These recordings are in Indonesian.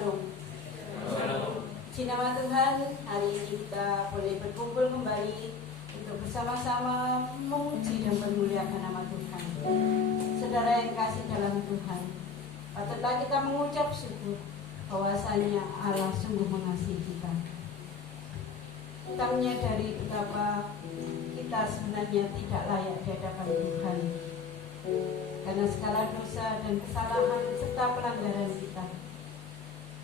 Shalom. Puji nama Tuhan, hari ini kita boleh berkumpul kembali untuk bersama-sama memuji dan memuliakan nama Tuhan. Saudara yang kasih dalam Tuhan, patutlah kita mengucap syukur bahwasanya Allah sungguh mengasihi kita. Kita menyadari betapa kita sebenarnya tidak layak di hadapan Tuhan karena segala dosa dan kesalahan serta pelanggaran kita.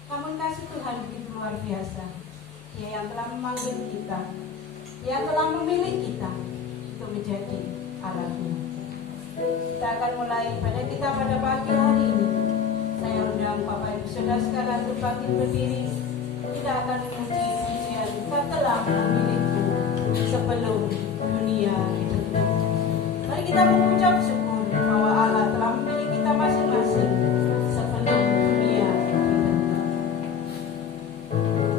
Namun kasih Tuhan begitu luar biasa. Dia yang telah memanggil kita, Dia yang telah memilih kita untuk menjadi anak-Nya. Kita akan mulai ibadah kita pada pagi hari ini. Saya undang Bapak Ibu Saudara sekalian untuk bangkit berdiri. Kita akan memuji pujian Engkau telah memilihku sebelum dunia dibentuk. Mari kita mengucap syukur bahwa Allah telah memilih kita masing-masing sebelum dunia dibentuk. Sebelum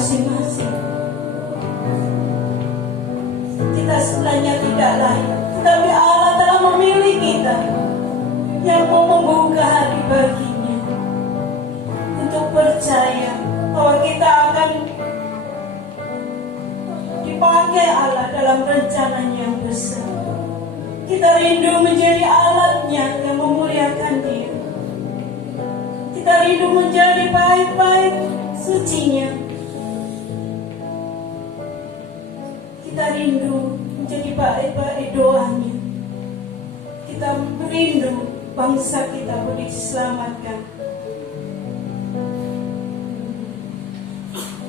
masing-masing. Kita sebenarnya tidak layak, tetapi Allah telah memilih kita yang mau membuka hati baginya untuk percaya bahwa kita akan dipakai Allah dalam rencananya yang besar. Kita rindu menjadi alatnya yang memuliakan Dia. Kita rindu menjadi baik-baik sucinya. Kita rindu menjadi baik-baik doanya. Kita merindu bangsa kita boleh diselamatkan.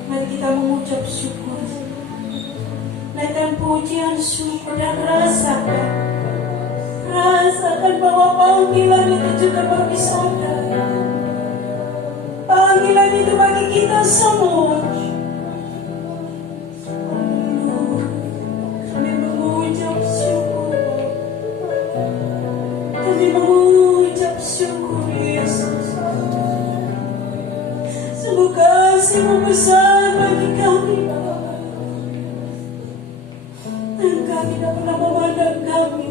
Mari kita mengucap syukur, naikkan pujian syukur dan rasakan bahwa panggilan itu juga bagi saudara. Panggilan itu bagi kita semua. Kami mengucap syukur. Kami mengucap syukur Yesus. Sungguh kasih-Mu besar bagi kami. Dan kami tidak pernah memandang kami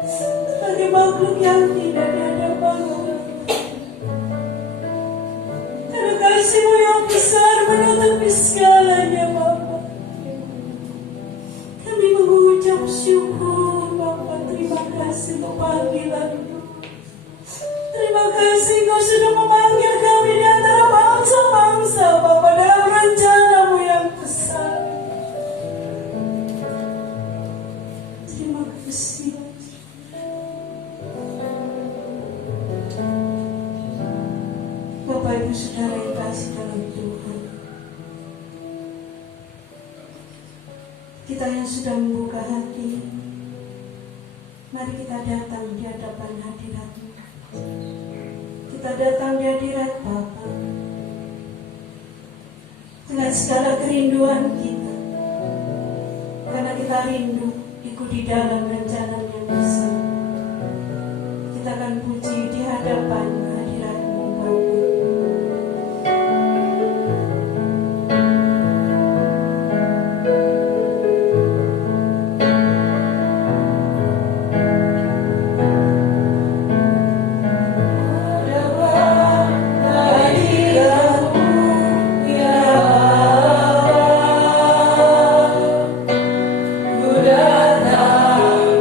sebagai makhluk yang tidak di hadapan-Mu. Karena kasih-Mu yang besar menutupi segalanya, Bapa. Kami mengucap syukur, Bapa. Terima kasih untuk panggilan-Mu. Terima kasih Engkau sudah memanggil kami di antara bangsa-bangsa, Bapa, dalam rencana-Mu yang besar. Terima kasih. Bapak Ibu Saudara yang kasih dalam Tuhan, kita yang sudah membuka hati, mari kita datang di hadapan hadirat-Mu. Kita datang di hadirat Bapa dengan segala kerinduan kita, karena kita rindu ikut di dalam rencana yang besar. Kita akan puji di hadapan hadirat-Mu, Bapa. Ku datang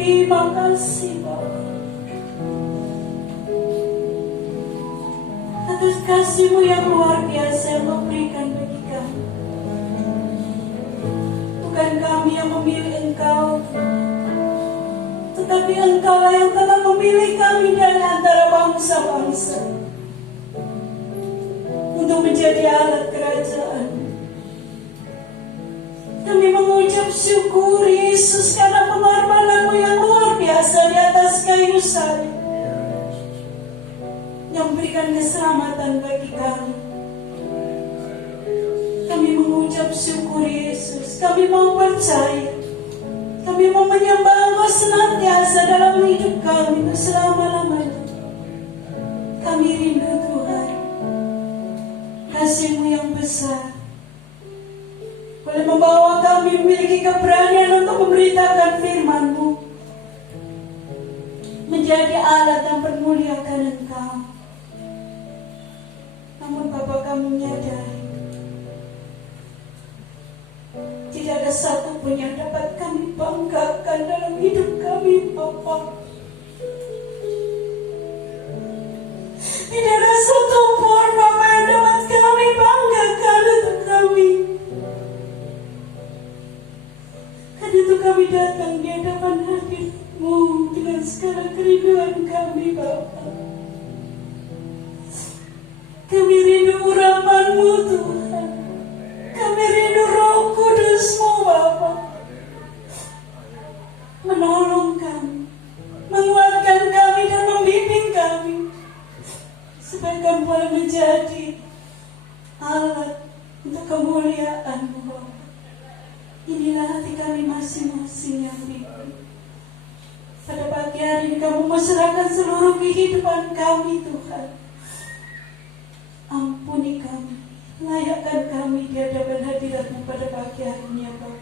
terima kasih Bapa. Atas kasih-Mu yang luar biasa yang Kau berikan bagi kami. Bukan kami yang memilih Engkau, tetapi Engkau yang telah memilih kami dari antara bangsa-bangsa untuk menjadi alat kerajaan. Kami mengucap syukur Yesus karena pengorbanan-Mu yang luar biasa di atas kayu salib yang memberikan keselamatan bagi kami. Kami mengucap syukur Yesus. Kami mau percaya. Kami mau menyembah Engkau senantiasa dalam hidup kami selama-lamanya. Kami rindu Tuhan, kasih-Mu yang besar boleh membawa kami memiliki keberanian untuk memberitakan firman-Mu, menjadi alat yang memuliakan Engkau. Namun Bapa, kami menyadari tidak ada satu pun yang dapat kami banggakan dalam hidup kami, Bapa. Tidak ada satu pun, Bapa, yang dapat kami banggakan untuk kami. Karena itu kami datang di hadapan hadir-Mu dengan segala kerinduan kami, Bapa. Kami rindu urapan-Mu, Tuhan. Kami rindu Roh Kudus-Mu, Bapa. Menolong kami, menguatkan kami dan membimbing kami, supaya kami boleh menjadi alat untuk kemuliaan-Mu, Bapa. Inilah hati kami masing-masing yang rindu. Pada pagi hari ini kami menyerahkan seluruh kehidupan kami, Tuhan. Ampuni kami, layakkan kami di hadapan hadirat-Mu pada pagi hari ini, ya Bapa.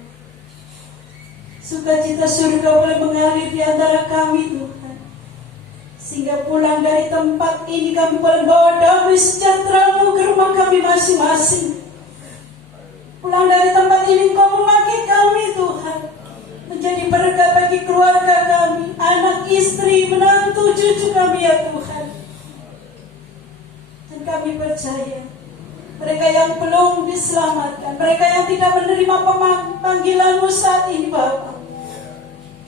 Sukacita surga boleh mengalir di antara kami, Tuhan. Sehingga pulang dari tempat ini kami boleh bawa damai sejahtera-Mu ke rumah kami masing-masing. Pulang dari tempat ini Kau memakai kami, Tuhan, menjadi berkat bagi keluarga kami, anak, istri, menantu, cucu kami, ya Tuhan. Dan kami percaya mereka yang belum diselamatkan, mereka yang tidak menerima panggilan-Mu saat ini, Bapa,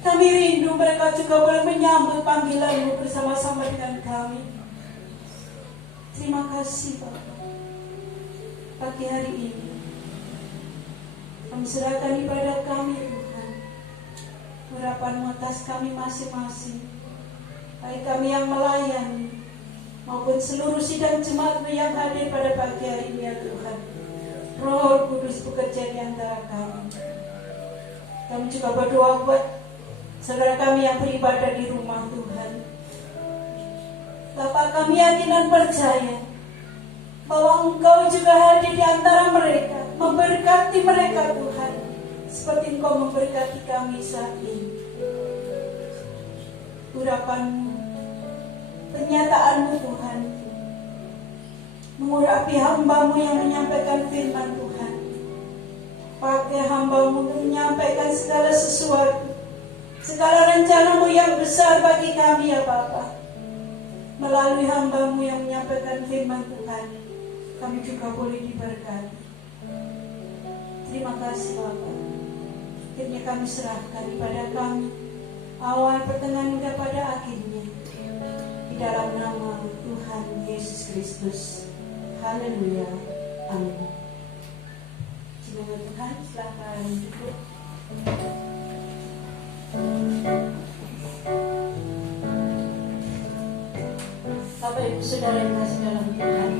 kami rindu mereka juga boleh menyambut panggilan-Mu bersama-sama dengan kami. Terima kasih, Bapa. Pagi hari ini kami serahkan ibadat kami, Tuhan. Harapan-Mu atas kami masing-masing, baik kami yang melayani maupun seluruh sidang jemaat-Mu yang hadir pada pagi hari ini, ya Tuhan. Roh Kudus bekerja di antara kami. Kami juga berdoa buat saudara kami yang beribadah di rumah, Tuhan. Bapak, kami yakin dan percaya bahwa Engkau juga hadir di antara mereka, memberkati mereka, Tuhan, seperti Engkau memberkati kami saat ini. Urapan-Mu, pernyataan-Mu, Tuhan, mengurapi hamba-Mu yang menyampaikan firman, Tuhan. Pakai hamba-Mu menyampaikan segala sesuatu, segala rencana-Mu yang besar bagi kami, ya Bapa. Melalui hamba-Mu yang menyampaikan firman, Tuhan, kami juga boleh diberkati. Terima kasih, Bapa. Akhirnya kami serahkan kepada kami, awal, pertengahan, hingga pada akhirnya, di dalam nama Tuhan Yesus Kristus. Haleluya. Amin. Semoga Tuhan, silakan duduk. Bapak Ibu Saudara yang kasih dalam Tuhan,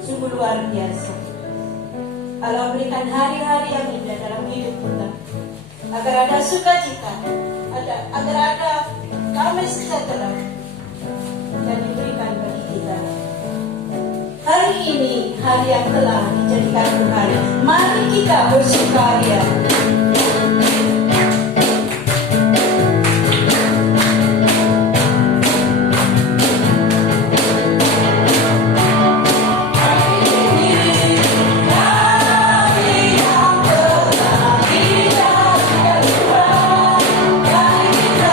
sungguh luar biasa Allah berikan hari-hari yang indah dalam hidup kita, agar ada sukacita, agar ada damai sejahtera yang diberikan bagi kita. Hari ini hari yang telah dijadikan berkah. Mari kita bersukaria. Kita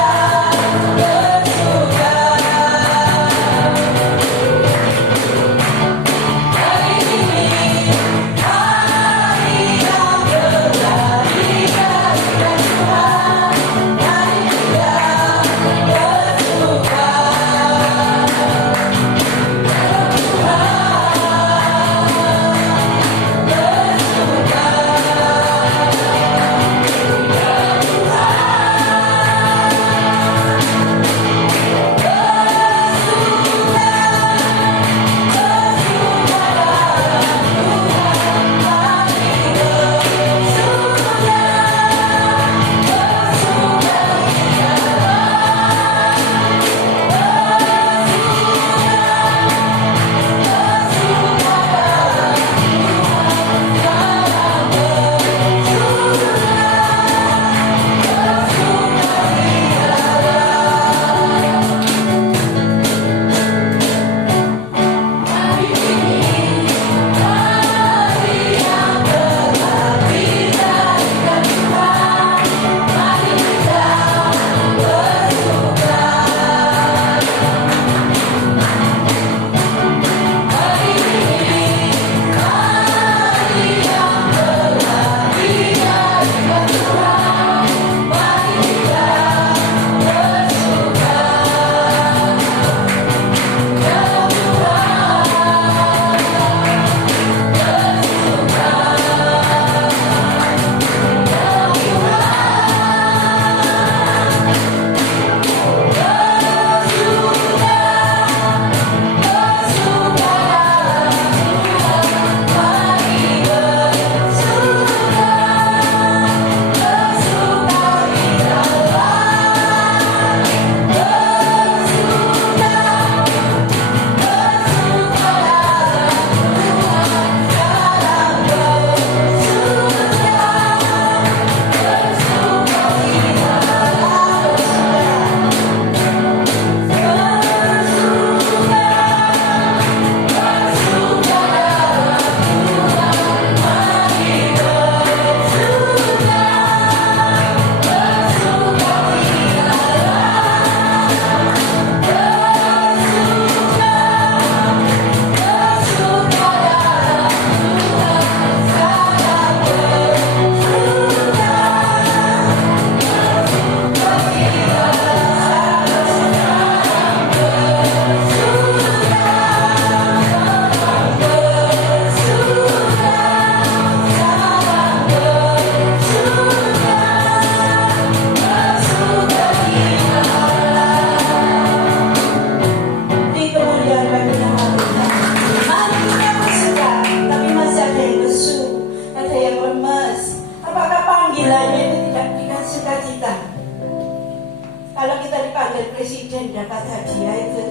dipanggil presiden dapat hadiah itu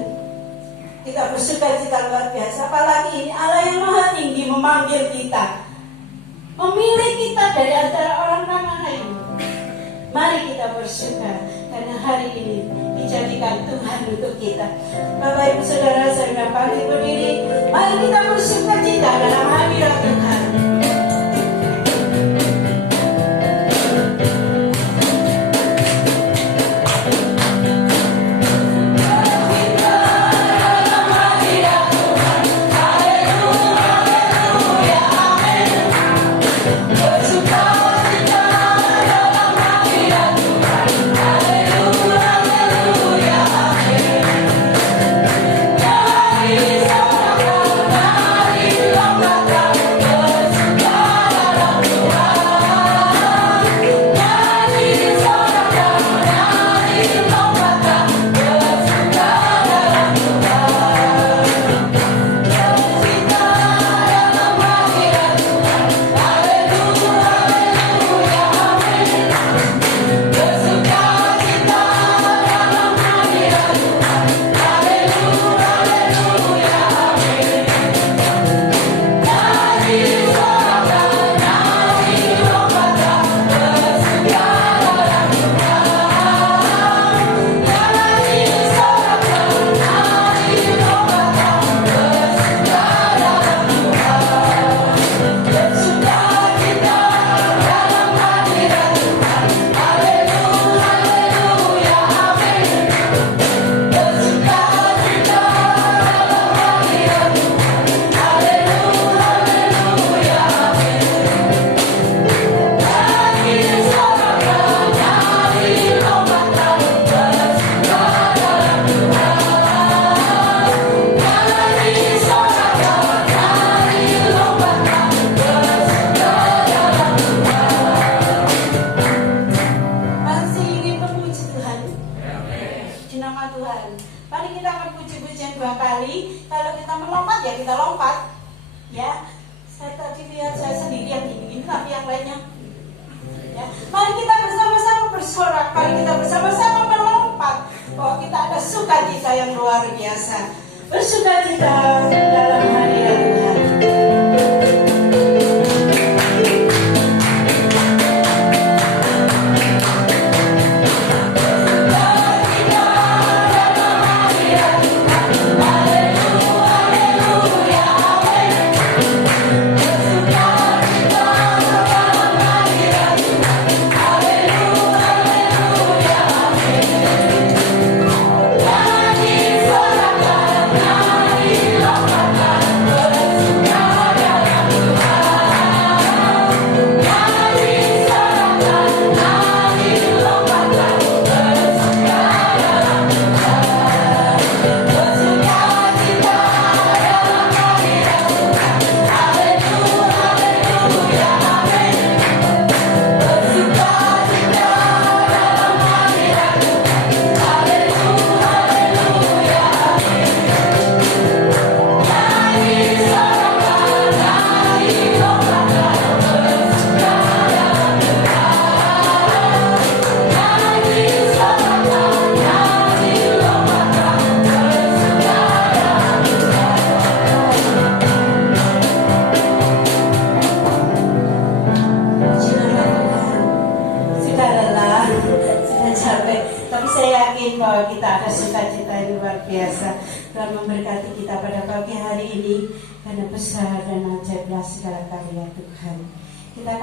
kita bersuka cita luar biasa. Apalagi ini Allah yang maha tinggi memanggil kita, memilih kita dari antara orang-orang lain. Mari kita bersyukur karena hari ini dijadikan Tuhan untuk kita. Bapak Ibu Saudara, saya panggil berdiri. Mari kita bersyukur cita dalam hadirat Tuhan.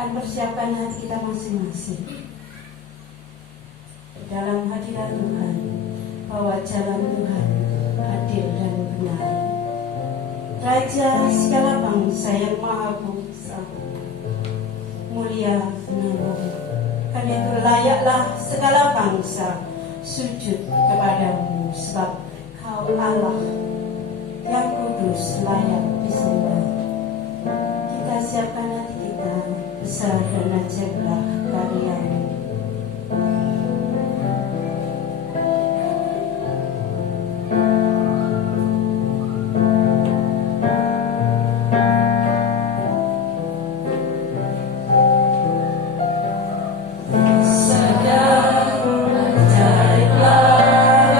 Persiapkan hati kita masing-masing dalam hadirat Tuhan, bahwa jalan Tuhan adil dan benar. Raja segala bangsa yang maha kuasa, mulia menolong. Karena itu layaklah segala bangsa sujud kepadamu, sebab Kau Allah yang kudus layak disembah. Kita siapkan hati kita, besar dan ajaiblah karya-Mu. Segala ajaiblah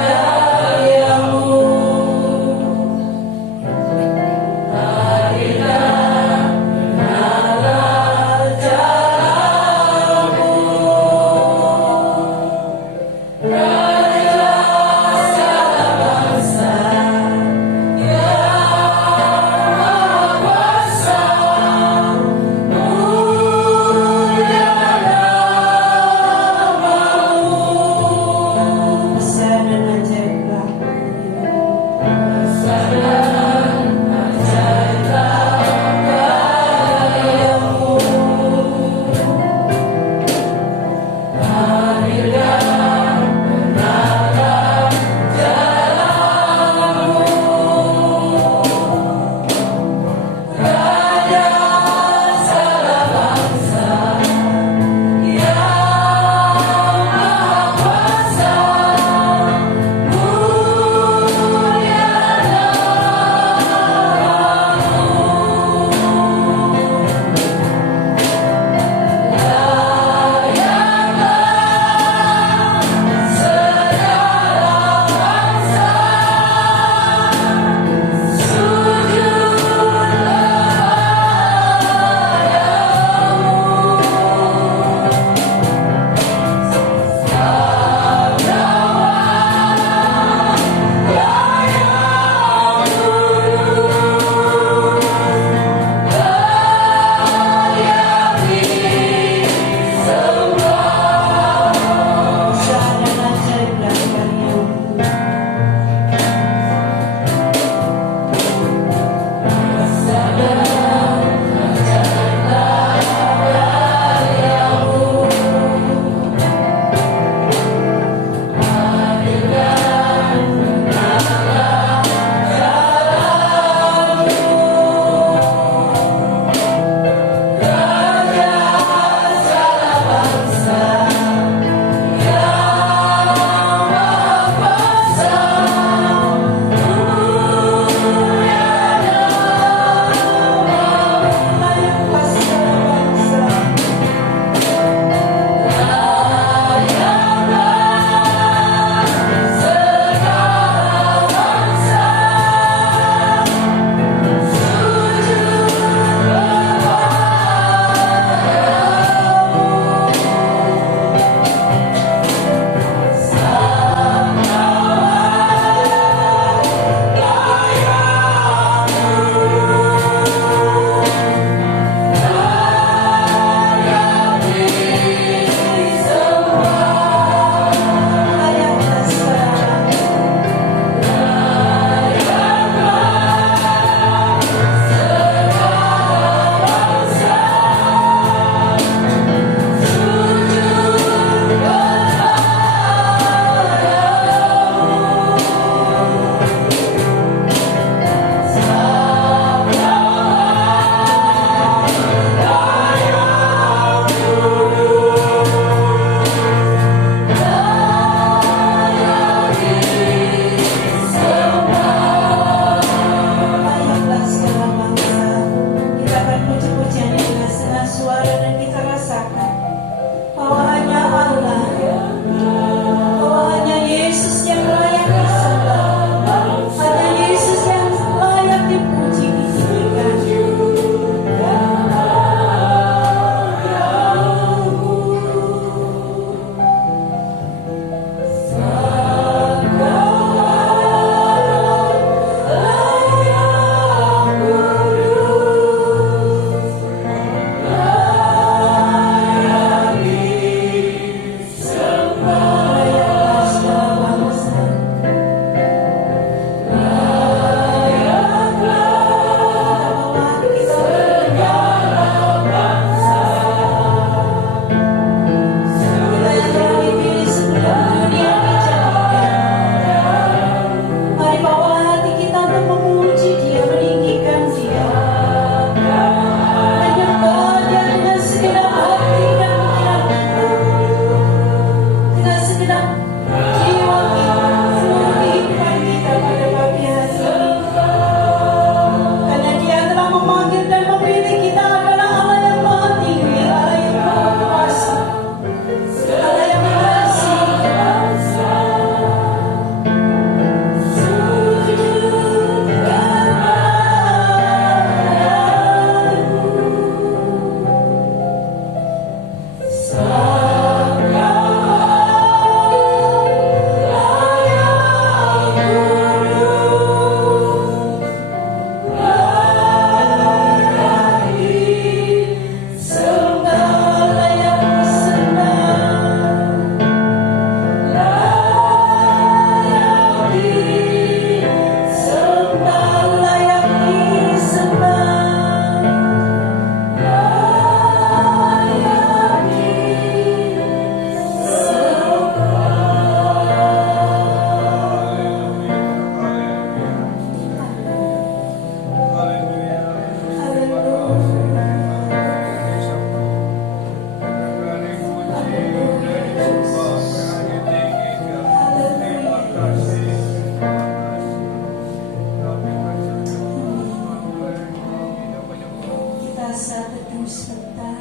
sebentar.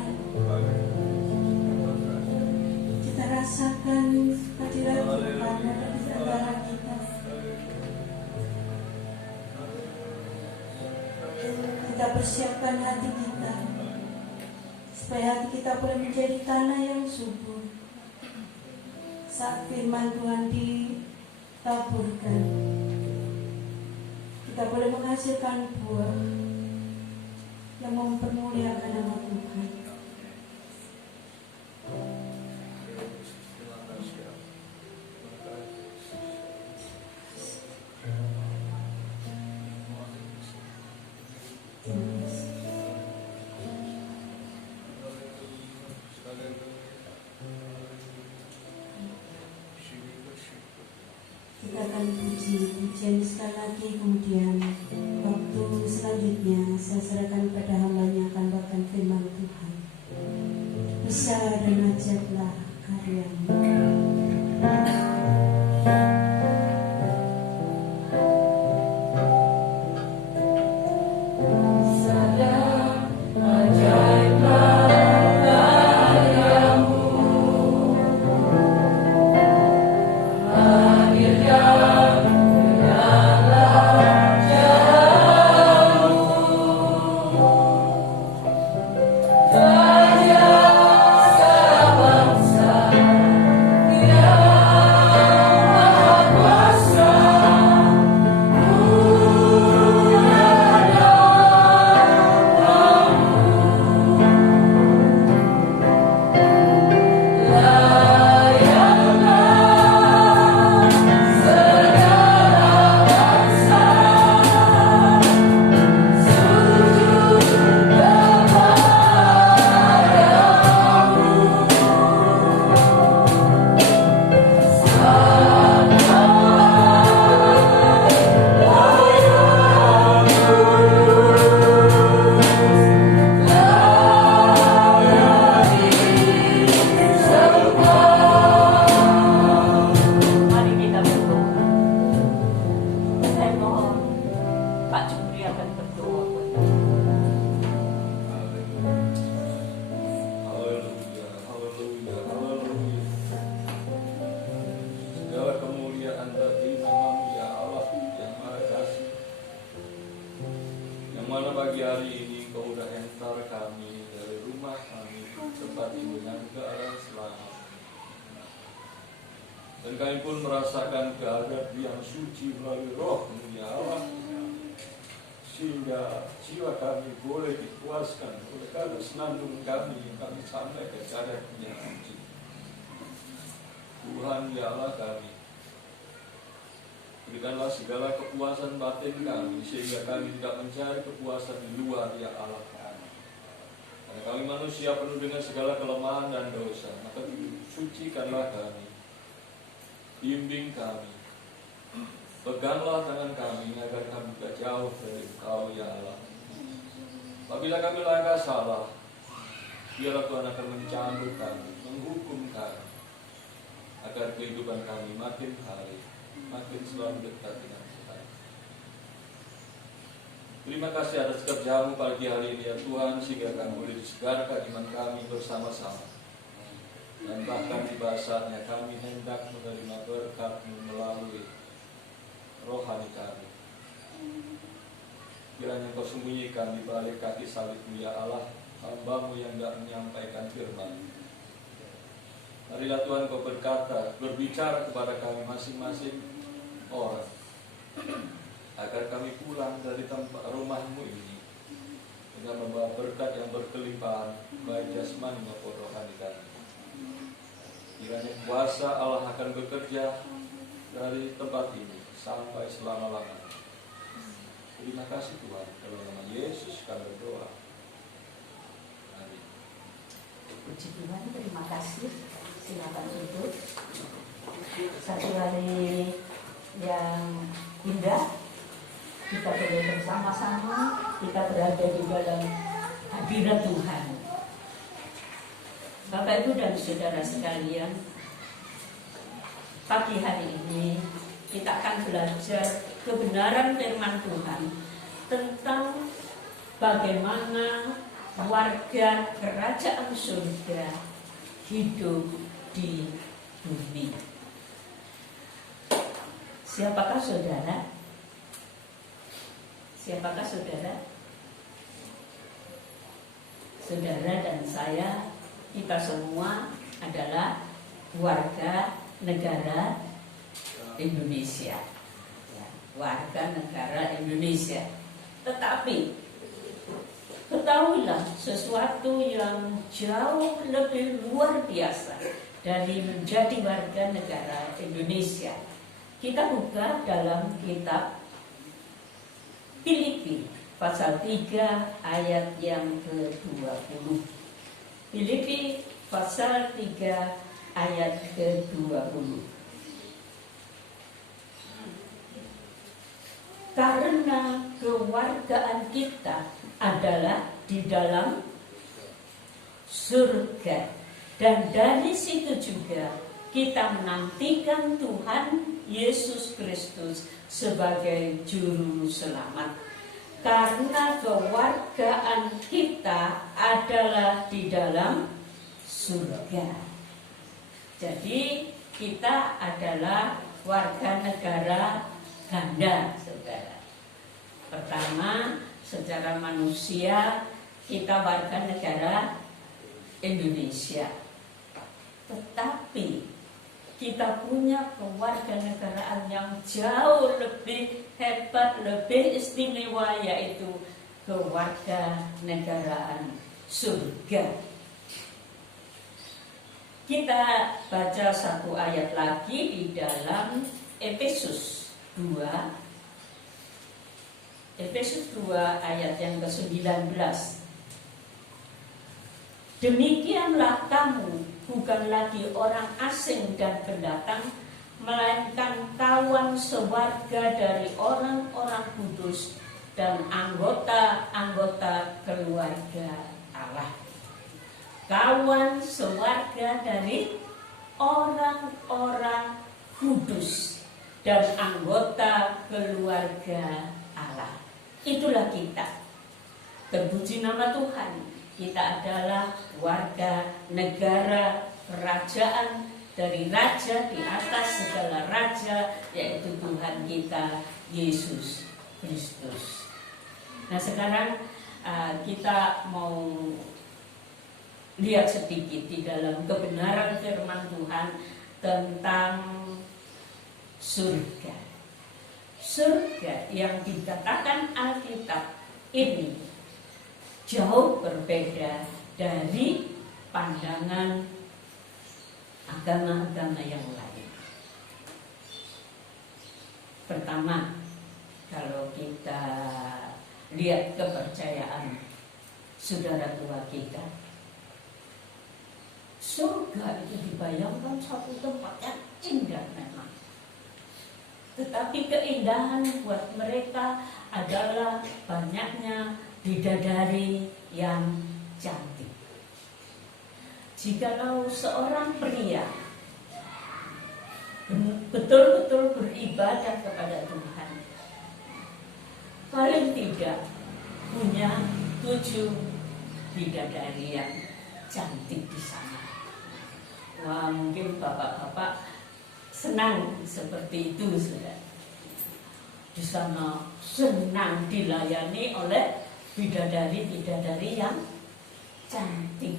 Kita rasakan hadirat Tuhan ada di antara kita. Kita persiapkan hati kita supaya hati kita boleh menjadi tanah yang subur. Saat firman Tuhan ditaburkan, kita boleh menghasilkan buah yang mempermuliakan nama Tuhan. Kita akan pujian sekali lagi, kemudian waktu selanjutnya saya serahkan pada hamba-Nya akan bahkan firman Tuhan. Besar dan ajaiblah karya-Mu. Dan kami pun merasakan keadaan yang suci melalui roh-Mu ya Allah, sehingga jiwa kami boleh dipuaskan oleh karena senandung kami yang kami sampai ke keadaan yang suci. Tuhan ya Allah kami, berikanlah segala kepuasan batin kami, sehingga kami tidak mencari kepuasan di luar ya Allah kami. Karena kami manusia penuh dengan segala kelemahan dan dosa, maka sucikanlah kami. Bimbing kami, peganglah tangan kami agar kami tidak jauh dari Engkau ya Allah. Apabila kami langkah salah, biarlah Tuhan akan mencambuk kami, menghukum kami, agar kehidupan kami makin hari, makin selalu dekat dengan Tuhan. Terima kasih atas kerja-Mu pagi hari ini ya Tuhan, sehingga kami boleh disegarkan iman kami bersama-sama. Dan bahkan di bahasanya kami hendak menerima berkat-Mu melalui rohani kami. Kiranya Kau sembunyikan di balik kaki salib-Mu ya Allah, hamba-Mu yang tidak menyampaikan firman. Marilah Tuhan Kau berkata, berbicara kepada kami masing-masing orang, agar kami pulang dari tempat rumah-Mu ini dengan membawa berkat yang berkelimpahan, baik jasmani maupun rohani kami. Kiranya kuasa Allah akan bekerja dari tempat ini sampai selama-lamanya. Terima kasih Tuhan, dalam nama Yesus kami berdoa. Amin. Puji Tuhan, terima kasih. Silakan duduk. Satu hari yang indah, kita boleh bersama-sama, kita berada di dalam hadirat Tuhan. Bapak Ibu dan Saudara sekalian, pagi hari ini kita akan belajar kebenaran firman Tuhan tentang bagaimana warga kerajaan surga hidup di bumi. Siapakah saudara? Siapakah saudara? Saudara dan saya, kita semua adalah warga negara Indonesia. Ya, warga negara Indonesia. Tetapi ketahuilah sesuatu yang jauh lebih luar biasa dari menjadi warga negara Indonesia. Kita buka dalam kitab Filipi pasal 3 ayat yang ke-20. Filipi pasal 3 ayat ke-20. Karena kewargaan kita adalah di dalam surga, dan dari situ juga kita menantikan Tuhan Yesus Kristus sebagai juru selamat. Karena kewargaan kita adalah di dalam surga. Jadi kita adalah warga negara ganda, saudara. Pertama, secara manusia kita warga negara Indonesia. Tetapi kita punya kewarganegaraan yang jauh lebih hebat, lebih istimewa, yaitu kewarganegaraan surga. Kita baca satu ayat lagi di dalam Efesus 2. Efesus 2 ayat yang ke-19. Demikianlah kamu bukan lagi orang asing dan pendatang, melainkan kawan sewarga dari orang-orang kudus dan anggota-anggota keluarga Allah. Kawan sewarga dari orang-orang kudus dan anggota keluarga Allah. Itulah kita. Terpuji nama Tuhan. Kita adalah warga negara kerajaan dari raja di atas segala raja, yaitu Tuhan kita Yesus Kristus. Nah, sekarang kita mau lihat sedikit di dalam kebenaran firman Tuhan tentang surga. Surga yang dikatakan Alkitab ini jauh berbeda dari pandangan agama-agama yang lain. Pertama, kalau kita lihat kepercayaan saudara tua kita, surga itu dibayangkan satu tempat yang indah memang. Tetapi keindahan buat mereka adalah banyaknya bidadari yang cantik. Jikalau seorang pria betul-betul beribadah kepada Tuhan, paling tidak punya 7 bidadari yang cantik di sana. Wah, mungkin bapak-bapak senang seperti itu, sudah. Di sana senang dilayani oleh bidadari-bidadari yang cantik.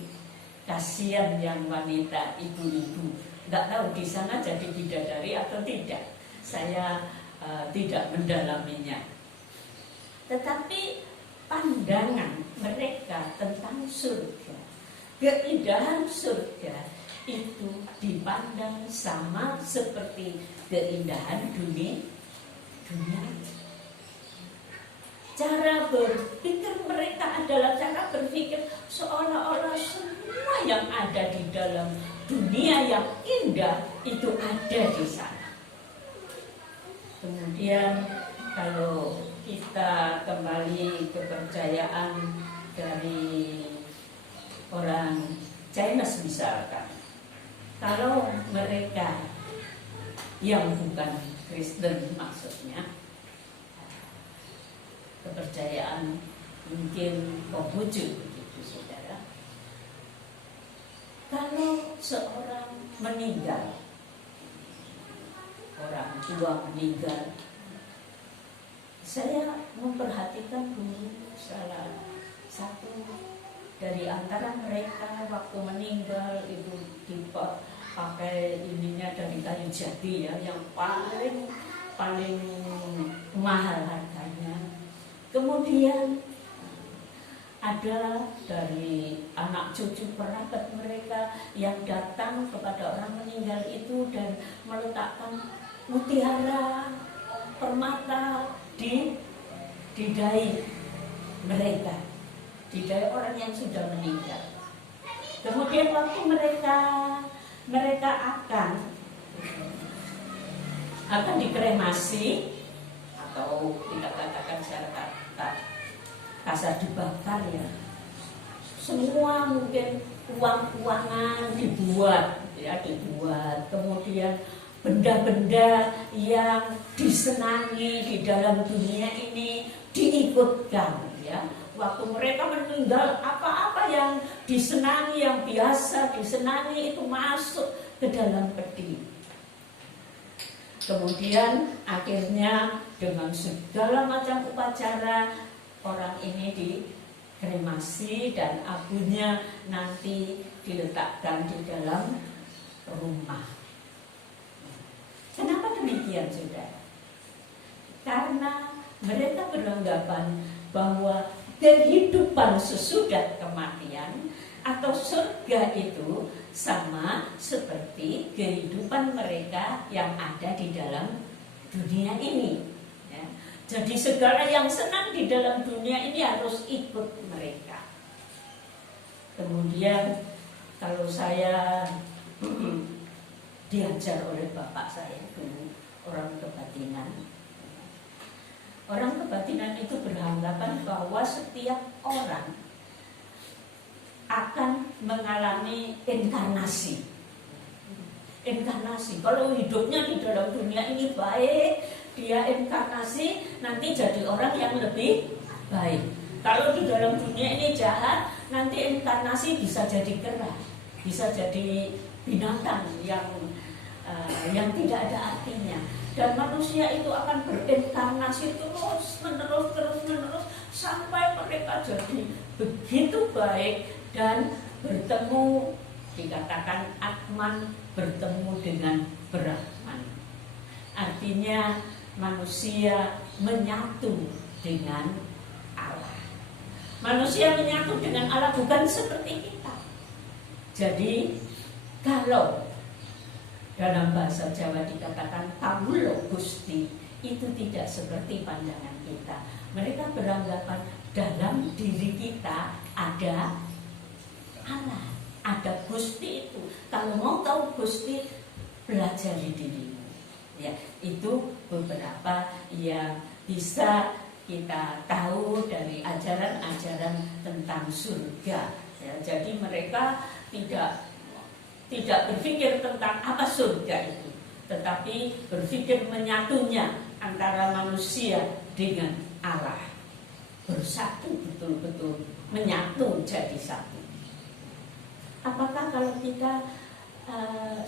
Kasihan yang wanita, ibu-ibu. Nggak tahu di sana jadi bidadari atau tidak. Saya tidak mendalaminya. Tetapi pandangan mereka tentang surga, keindahan surga itu dipandang sama seperti keindahan dunia. Cara berpikir mereka adalah cara berpikir seolah-olah semua yang ada di dalam dunia yang indah itu ada di sana. Kemudian kalau kita kembali kepercayaan dari orang Chinese misalkan, kalau mereka yang bukan Kristen, maksudnya kepercayaan mungkin Konghucu begitu, seorang meninggal, orang tua meninggal, saya memperhatikan dulu salah satu dari antara mereka waktu meninggal itu dipakai ininya dari kayu jati ya, yang paling mahal harganya. Kemudian ada dari anak cucu kerabat mereka yang datang kepada orang meninggal itu dan meletakkan mutiara, permata di dai mereka, di dai orang yang sudah meninggal. Kemudian waktu mereka akan dikremasi, atau kita katakan secara kasar dibakar ya. Semua mungkin uang-uangan dibuat, kemudian benda-benda yang disenangi di dalam dunia ini diikutkan ya. Waktu mereka meninggal, apa-apa yang disenangi, yang biasa disenangi itu masuk ke dalam peti. Kemudian akhirnya dengan segala macam upacara orang ini dikremasi dan abunya nanti diletakkan di dalam rumah. Kenapa demikian, saudara? Karena mereka beranggapan bahwa kehidupan sesudah kematian atau surga itu sama seperti kehidupan mereka yang ada di dalam dunia ini ya. Jadi segala yang senang di dalam dunia ini harus ikut mereka. Kemudian kalau saya diajar oleh bapak saya dulu, orang kebatinan. Orang kebatinan itu beranggapan bahwa setiap orang akan mengalami inkarnasi. Inkarnasi, kalau hidupnya di dalam dunia ini baik, dia inkarnasi nanti jadi orang yang lebih baik. Kalau di dalam dunia ini jahat, nanti inkarnasi bisa jadi kera, bisa jadi binatang yang tidak ada artinya. Dan manusia itu akan berinkarnasi terus menerus sampai mereka jadi begitu baik dan bertemu, dikatakan Atman bertemu dengan Brahman. Artinya manusia menyatu dengan Allah. Manusia menyatu dengan Allah bukan seperti kita. Jadi kalau dalam bahasa Jawa dikatakan Kawula Gusti, itu tidak seperti pandangan kita. Mereka beranggapan dalam diri kita ada Allah, ada Gusti itu. Kalau mau tahu Gusti, pelajari dirimu. Ya, itu beberapa yang bisa kita tahu dari ajaran-ajaran tentang surga. Ya, jadi mereka tidak berpikir tentang apa surga itu, tetapi berpikir menyatunya antara manusia dengan Allah, bersatu betul-betul, menyatu jadi satu. Apakah kalau kita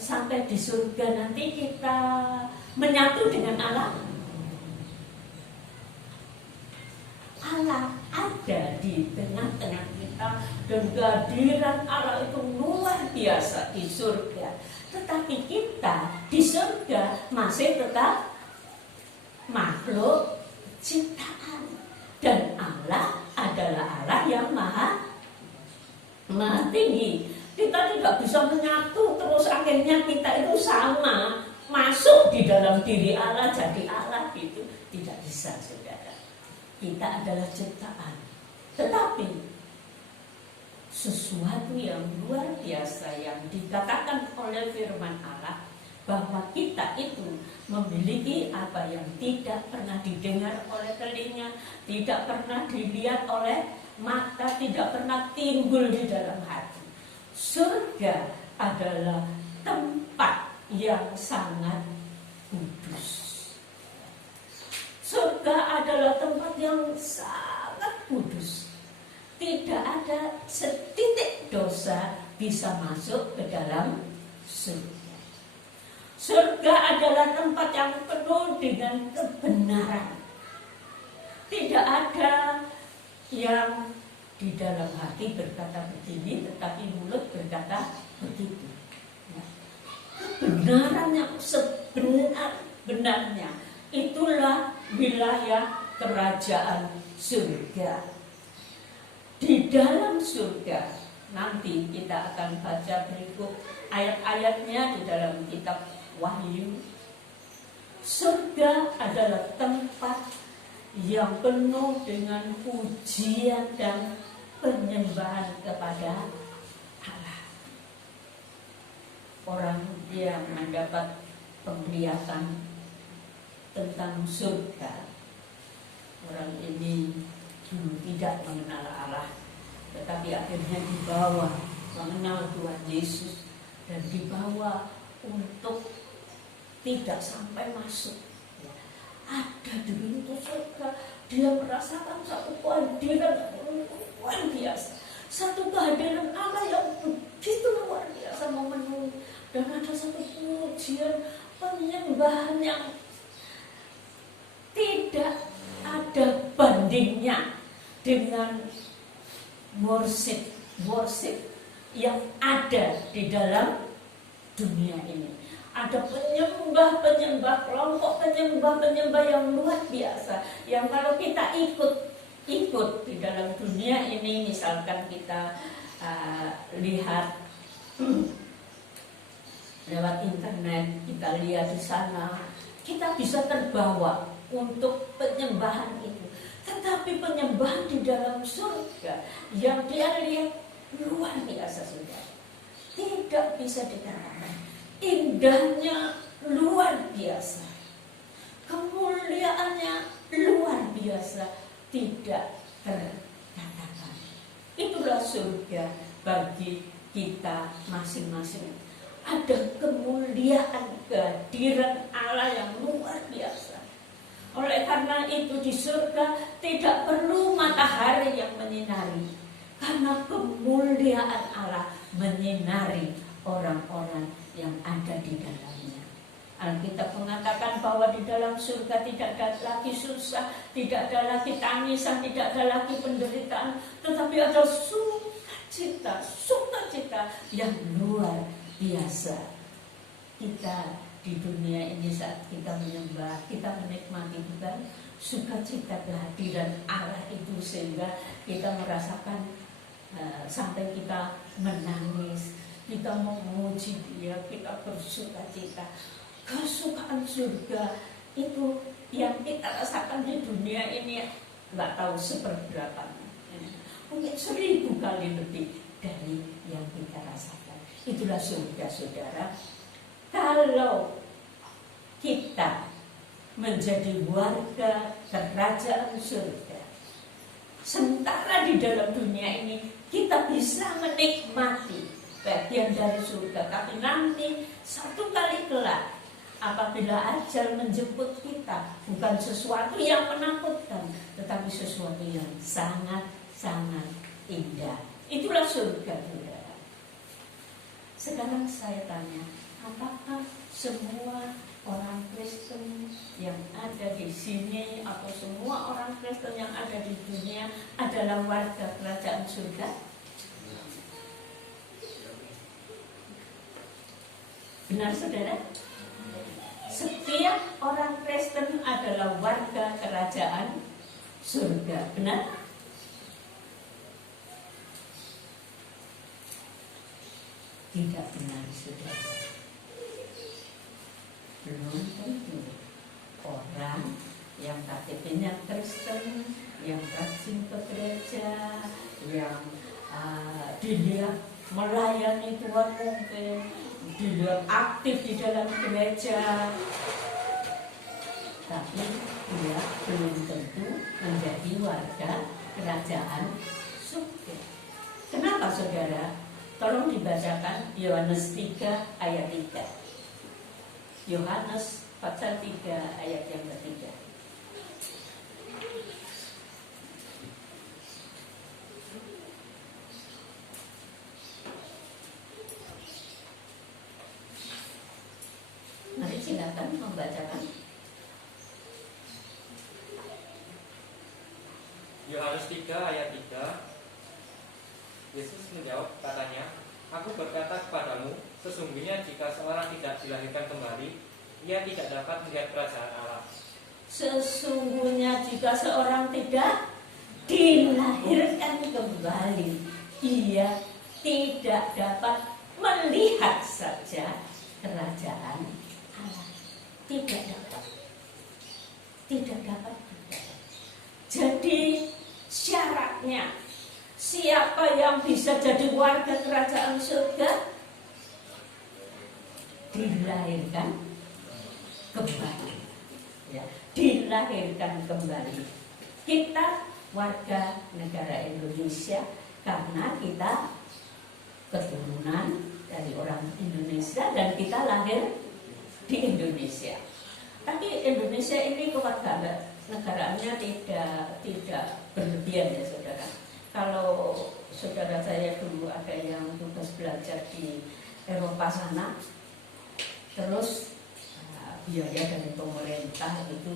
sampai di surga nanti kita menyatu dengan Allah? Allah ada di tengah-tengah kita dan kehadiran Allah itu luar biasa di surga. Tetapi kita di surga masih tetap makhluk ciptaan, dan Allah adalah Allah yang maha tinggi. Kita tidak bisa menyatu terus akhirnya kita itu sama masuk di dalam diri Allah jadi Allah, itu tidak bisa, saudara. Kita adalah ciptaan, tetapi sesuatu yang luar biasa yang dikatakan oleh firman Allah, bahwa kita itu memiliki apa yang tidak pernah didengar oleh telinga, tidak pernah dilihat oleh mata, tidak pernah timbul di dalam hati. Surga adalah tempat yang sangat kudus. Surga adalah tempat yang sangat kudus. tidak ada setitik dosa bisa masuk ke dalam surga. Surga adalah tempat yang penuh dengan kebenaran. Tidak ada yang di dalam hati berkata begini, tetapi mulut berkata begitu. Kebenaran yang sebenar-benarnya, itulah wilayah kerajaan surga. Di dalam surga, nanti kita akan baca berikut ayat-ayatnya di dalam kitab Wahyu. Surga adalah tempat yang penuh dengan pujian dan penyembahan kepada Allah. Orang yang mendapat penglihatan tentang surga, orang ini dulu tidak mengenal Allah, tetapi akhirnya dibawa mengenal Tuhan Yesus dan dibawa untuk tidak sampai masuk. Ada di pintu surga, dia merasakan satu kehadiran luar biasa, satu kehadiran Allah yang begitu luar biasa memenuhi, dan ada satu pujian penyembahan yang tidak ada bandingnya dengan worship yang ada di dalam dunia ini. Ada penyembah-penyembah, kelompok penyembah-penyembah yang luar biasa, yang kalau kita ikut di dalam dunia ini, misalkan kita lihat lewat internet, kita lihat di sana, kita bisa terbawa untuk penyembahan itu. Tetapi penyembahan di dalam surga yang dia lihat luar biasa, sudah tidak bisa dikatakan. Indahnya luar biasa, kemuliaannya luar biasa, tidak terkatakan. Itulah surga bagi kita masing-masing. Ada kemuliaan kehadiran Allah yang luar biasa. Oleh karena itu di surga tidak perlu matahari yang menyinari, karena kemuliaan Allah menyinari orang-orang yang ada di dalamnya. Alkitab mengatakan bahwa di dalam surga tidak ada lagi susah, tidak ada lagi tangisan, tidak ada lagi penderitaan, tetapi ada sukacita yang luar biasa. Kita di dunia ini saat kita menyembah, kita menikmati bukan sukacita kehadiran Allah itu, sehingga kita merasakan sampai kita menangis, kita memuji Dia, kita bersukacita. Kesukaan surga itu yang kita rasakan di dunia ini nggak tahu seberapa, mungkin 1000 kali lebih dari yang kita rasakan. Itulah surga, saudara. Kalau kita menjadi warga kerajaan surga, sementara di dalam dunia ini kita bisa menikmati bagian dari surga, tapi nanti satu kali kelak apabila ajal menjemput kita, bukan sesuatu yang menakutkan, tetapi sesuatu yang sangat-sangat indah. Itulah surga, saudara. Sekarang saya tanya, apakah semua orang Kristen yang ada di sini atau semua orang Kristen yang ada di dunia adalah warga kerajaan surga? Benar, saudara? Setiap orang Kristen adalah warga kerajaan surga. Benar? Tidak benar, saudara. Belum tentu orang yang KTP-nya Kristen, yang rajin ke gereja, yang dilihat melayani Tuhan, mungkin dilihat aktif di dalam gereja, tapi dia belum tentu menjadi warga kerajaan surga. Kenapa, saudara? Tolong dibacakan Yohanes 3 ayat 3. Yohanes pasal 3 ayat yang ketiga. bacakan. Yohanes 3 ayat 3. Yesus menjawab katanya, Aku berkata kepadamu, sesungguhnya jika seorang tidak dilahirkan kembali, ia tidak dapat melihat kerajaan Allah. Sesungguhnya jika seorang tidak dilahirkan kembali, ia tidak dapat melihat saja kerajaan Allah. Tidak dapat. Tidak dapat. Jadi syaratnya, siapa yang bisa jadi warga kerajaan surga? Dilahirkan kembali. Ya, dilahirkan kembali. Kita warga negara Indonesia karena kita keturunan dari orang Indonesia dan kita lahir di Indonesia. Tapi Indonesia ini kewarganegaraannya tidak berlebihan ya saudara. Kalau saudara saya dulu ada yang tugas belajar di Eropa sana, terus biaya dari pemerintah itu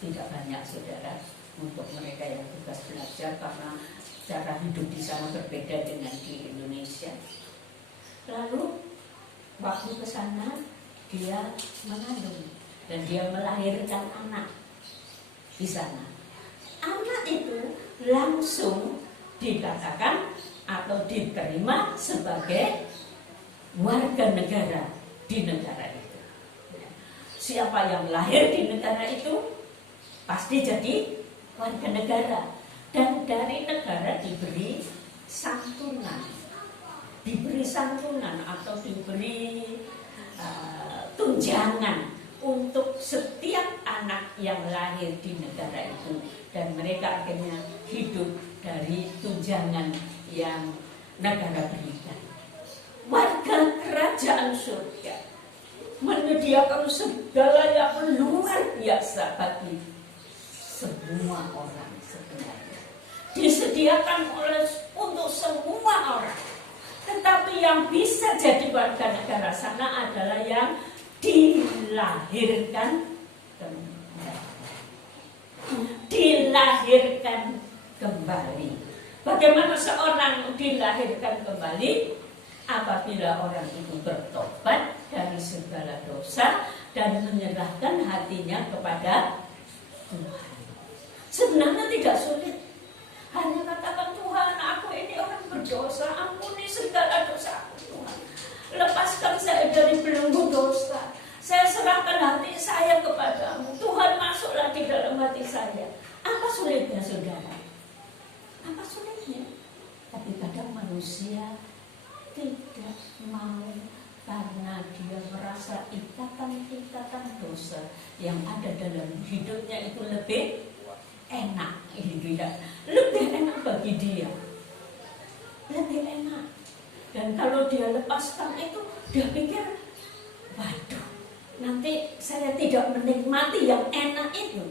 tidak banyak saudara untuk mereka yang tugas belajar karena cara hidup di sana berbeda dengan di Indonesia. Lalu waktu ke sana dia mengandung dan dia melahirkan anak di sana. Anak itu langsung dikatakan atau diterima sebagai warga negara di negara itu. Siapa yang lahir di negara itu pasti jadi warga negara, dan dari negara diberi santunan atau diberi tunjangan untuk setiap anak yang lahir di negara itu, dan mereka akhirnya hidup dari tunjangan yang negara berikan. Warga kerajaan surga menyediakan segala yang luar biasa bagi semua orang sebenarnya. Disediakan untuk semua orang. Tetapi yang bisa jadi warga negara sana adalah yang dilahirkan kembali. Dilahirkan kembali. Bagaimana seorang dilahirkan kembali? Apabila orang itu bertobat dari segala dosa dan menyerahkan hatinya kepada Tuhan. Sebenarnya tidak sulit. Hanya katakan, Tuhan, aku ini orang berdosa, ampuni segala dosa aku, Tuhan. Lepaskan saya dari belenggu dosa. Saya serahkan hati saya kepadamu. Tuhan, masuklah di dalam hati saya. Apa sulitnya, saudara? Apa sulitnya? Tapi kadang manusia tidak mau karena dia merasa ikatan-ikatan dosa yang ada dalam hidupnya itu lebih enak, lebih enak bagi dia, lebih enak. Dan kalau dia lepaskan itu, dia pikir, waduh, nanti saya tidak menikmati yang enak itu.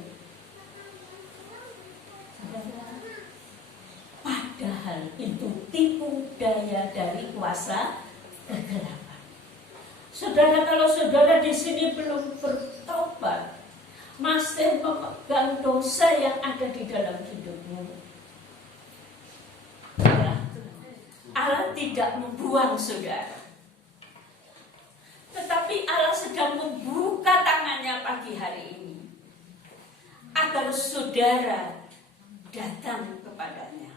Padahal itu tipu daya dari kuasa kegelapan. Saudara, kalau saudara di sini belum bertobat, masih memegang dosa yang ada di dalam hidupmu, Allah tidak membuang saudara. Tetapi Allah sedang membuka tangannya pagi hari ini agar saudara datang kepadanya,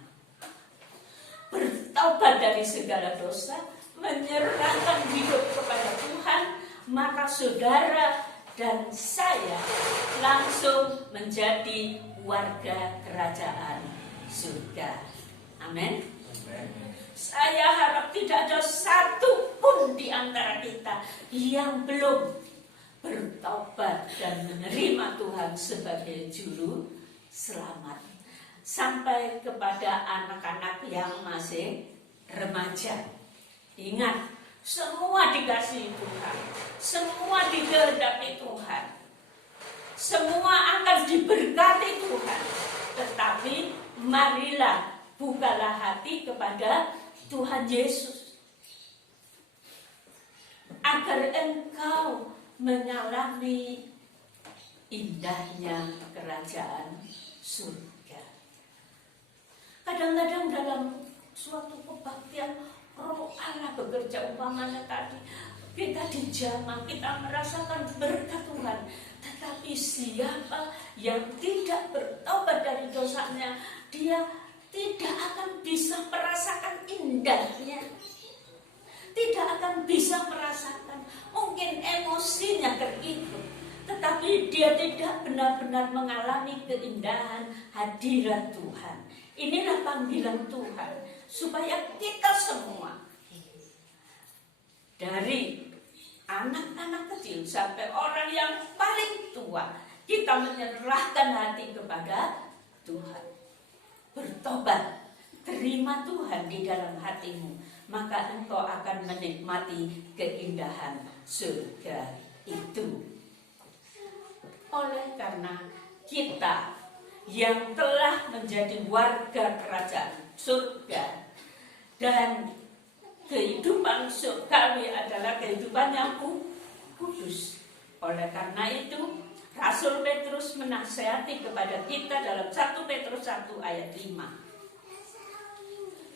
bertobat dari segala dosa, menyerahkan hidup kepada Tuhan, maka saudara dan saya langsung menjadi warga kerajaan surga. Amin. Saya harap tidak ada satu pun di antara kita yang belum bertobat dan menerima Tuhan sebagai juru selamat. Sampai kepada anak-anak yang masih remaja. Ingat, semua dikasihi Tuhan, semua dikehendaki Tuhan, semua akan diberkati Tuhan. Tetapi marilah bukalah hati kepada Tuhan Yesus, agar engkau mengalami indahnya kerajaan surga. Kadang-kadang dalam suatu kebaktian Roh Allah bekerja, umpamanya tadi kita dijamah, kita merasakan berkat Tuhan. Tetapi siapa yang tidak bertobat dari dosanya, dia tidak akan bisa merasakan indahnya, tidak akan bisa merasakan, mungkin emosinya terikut, tetapi dia tidak benar-benar mengalami keindahan hadirat Tuhan. Inilah panggilan Tuhan, supaya kita semua, dari anak-anak kecil sampai orang yang paling tua, kita menyerahkan hati kepada Tuhan. Bertobat, terima Tuhan di dalam hatimu, maka engkau akan menikmati keindahan surga itu. Oleh karena kita yang telah menjadi warga kerajaan surga, dan kehidupan surgawi adalah kehidupan yang kudus. Oleh karena itu Rasul Petrus menasihati kepada kita dalam 1 Petrus 1 ayat 5.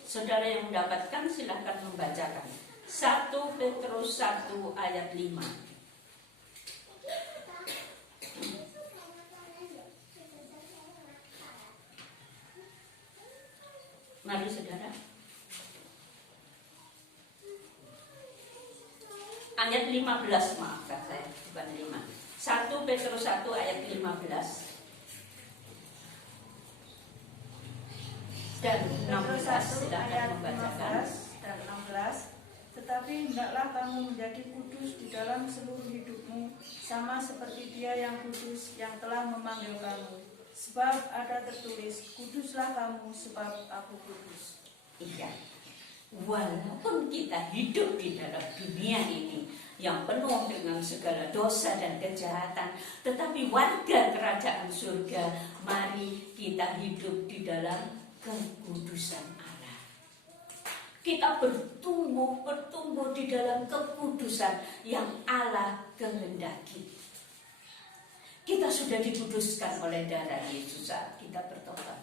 Saudara yang mendapatkan silakan membacakan 1 Petrus 1 ayat 5. Mari saudara. Ayat 15, maafkan saya, bukan 5. 1 Petrus 1 ayat 15 dan 16, silakan membacakan. Dan 16. Tetapi hendaklah kamu menjadi kudus di dalam seluruh hidupmu, sama seperti Dia yang kudus yang telah memanggil kamu. Sebab ada tertulis, kuduslah kamu sebab aku kudus. Iya, walaupun kita hidup di dalam dunia ini yang penuh dengan segala dosa dan kejahatan, tetapi warga kerajaan surga, mari kita hidup di dalam kekudusan Allah. Kita bertumbuh di dalam kekudusan yang Allah kehendaki. Kita sudah dikuduskan oleh darah Yesus saat kita bertobat.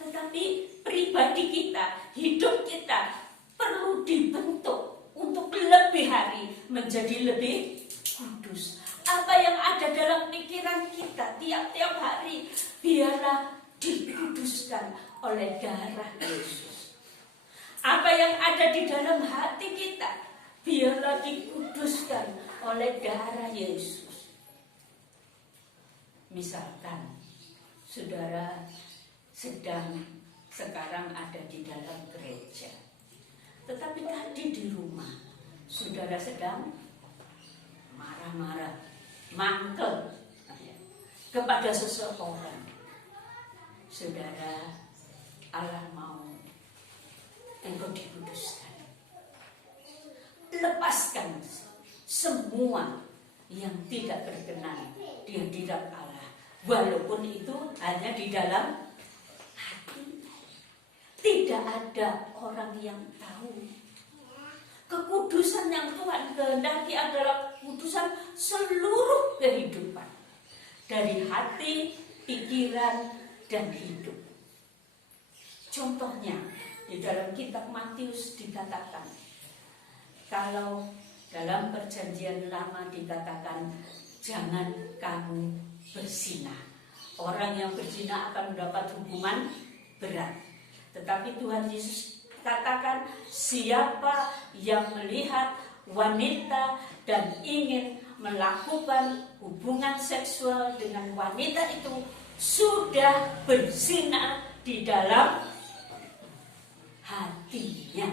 Tetapi pribadi kita, hidup kita perlu dibentuk untuk lebih hari menjadi lebih kudus. Apa yang ada dalam pikiran kita tiap-tiap hari, biarlah dikuduskan oleh darah Yesus. Apa yang ada di dalam hati kita, biarlah dikuduskan oleh darah Yesus. Misalkan saudara sekarang ada di dalam gereja, tetapi tadi di rumah saudara sedang marah-marah, mangkel kepada seseorang. Saudara, Allah mau engkau dikuduskan. Lepaskan semua yang tidak berkenan di hadirat Allah. Walaupun itu hanya di dalam hati. Tidak ada orang yang tahu. Kekudusan yang Tuhan kehendaki adalah kekudusan seluruh kehidupan. Dari hati, pikiran, dan hidup. Contohnya, di dalam kitab Matius dikatakan, kalau dalam perjanjian lama dikatakan, jangan kamu berzina. Orang yang berzina akan mendapat hukuman berat. Tetapi Tuhan Yesus katakan, siapa yang melihat wanita dan ingin melakukan hubungan seksual dengan wanita itu sudah berzina di dalam hatinya.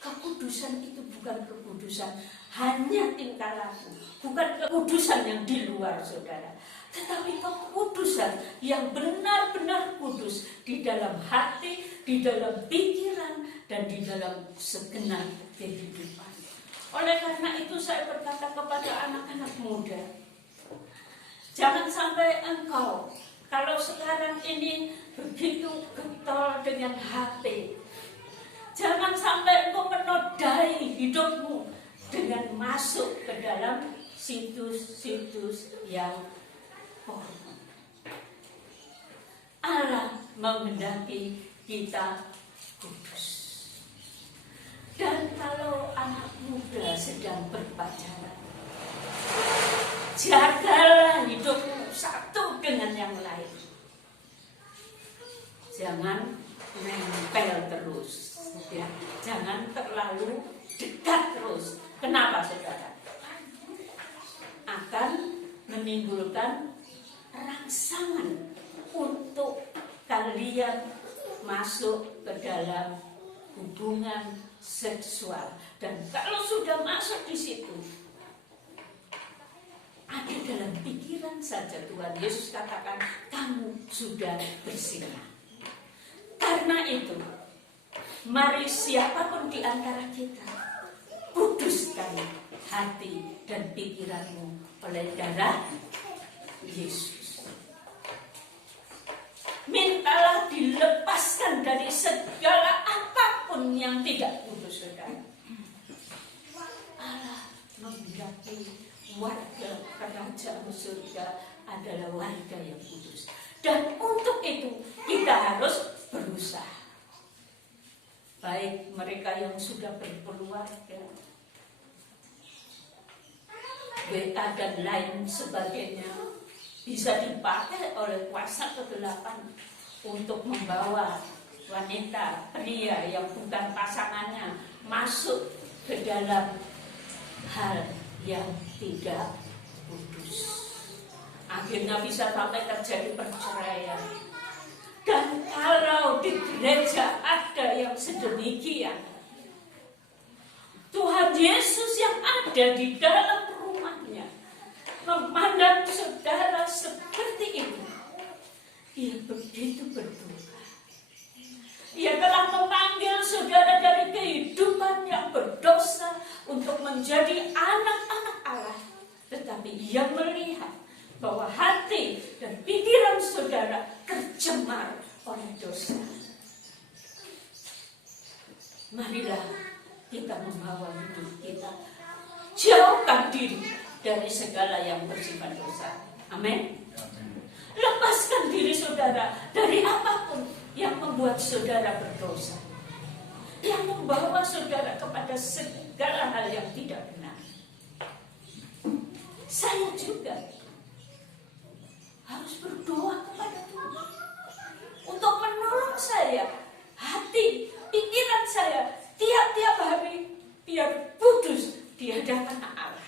Kekudusan itu bukan kekudusan hanya tingkah laku, bukan kekudusan yang di luar saudara, tetapi kekudusan yang benar-benar kudus di dalam hati, di dalam pikiran, dan di dalam segenap kehidupan. Oleh karena itu saya berkata kepada anak-anak muda, jangan sampai engkau kalau sekarang ini begitu getol dengan HP, jangan sampai engkau menodai hidupmu dengan masuk ke dalam situs-situs yang porno. Allah menghendaki kita kudus. Dan kalau anak muda sedang berpacaran, jagalah hidupmu satu dengan yang lain. Jangan nempel terus, ya. Jangan terlalu dekat terus. Kenapa, saudara? Akan menimbulkan rangsangan untuk kalian masuk ke dalam hubungan seksual. Dan kalau sudah masuk di situ, ada dalam pikiran saja Tuhan Yesus katakan, kamu sudah bersinah. Karena itu, mari siapapun di antara kita, kuduskan hati dan pikiranmu oleh darah Yesus. Mintalah dilepaskan dari segala apapun yang tidak kudus, saudara. Allah menghendaki warga kerajaan surga adalah warga yang kudus. Dan untuk itu kita harus berusaha. Baik mereka yang sudah berkeluarga, WA dan lain sebagainya, bisa dipakai oleh kuasa kegelapan untuk membawa wanita, pria yang bukan pasangannya masuk ke dalam hal yang tidak kudus. Akhirnya bisa sampai terjadi perceraian. Dan kalau di gereja ada yang sedemikian, Tuhan Yesus yang ada di dalam rumahnya memandang saudara seperti itu, Ia begitu berduka. Ia telah memanggil saudara dari kehidupan yang berdosa untuk menjadi anak-anak Allah. Tetapi Ia melihat bahwa hati dan pikiran saudara tercemar oleh dosa. Marilah kita membawa hidup kita, jauhkan diri dari segala yang bersifat dosa. Amin. Lepaskan diri saudara dari apapun yang membuat saudara berdosa, yang membawa saudara kepada segala hal yang tidak benar. Saya juga harus berdoa kepada Tuhan untuk menolong saya, hati, pikiran saya tiap-tiap hari biar kudus di hadapan Allah.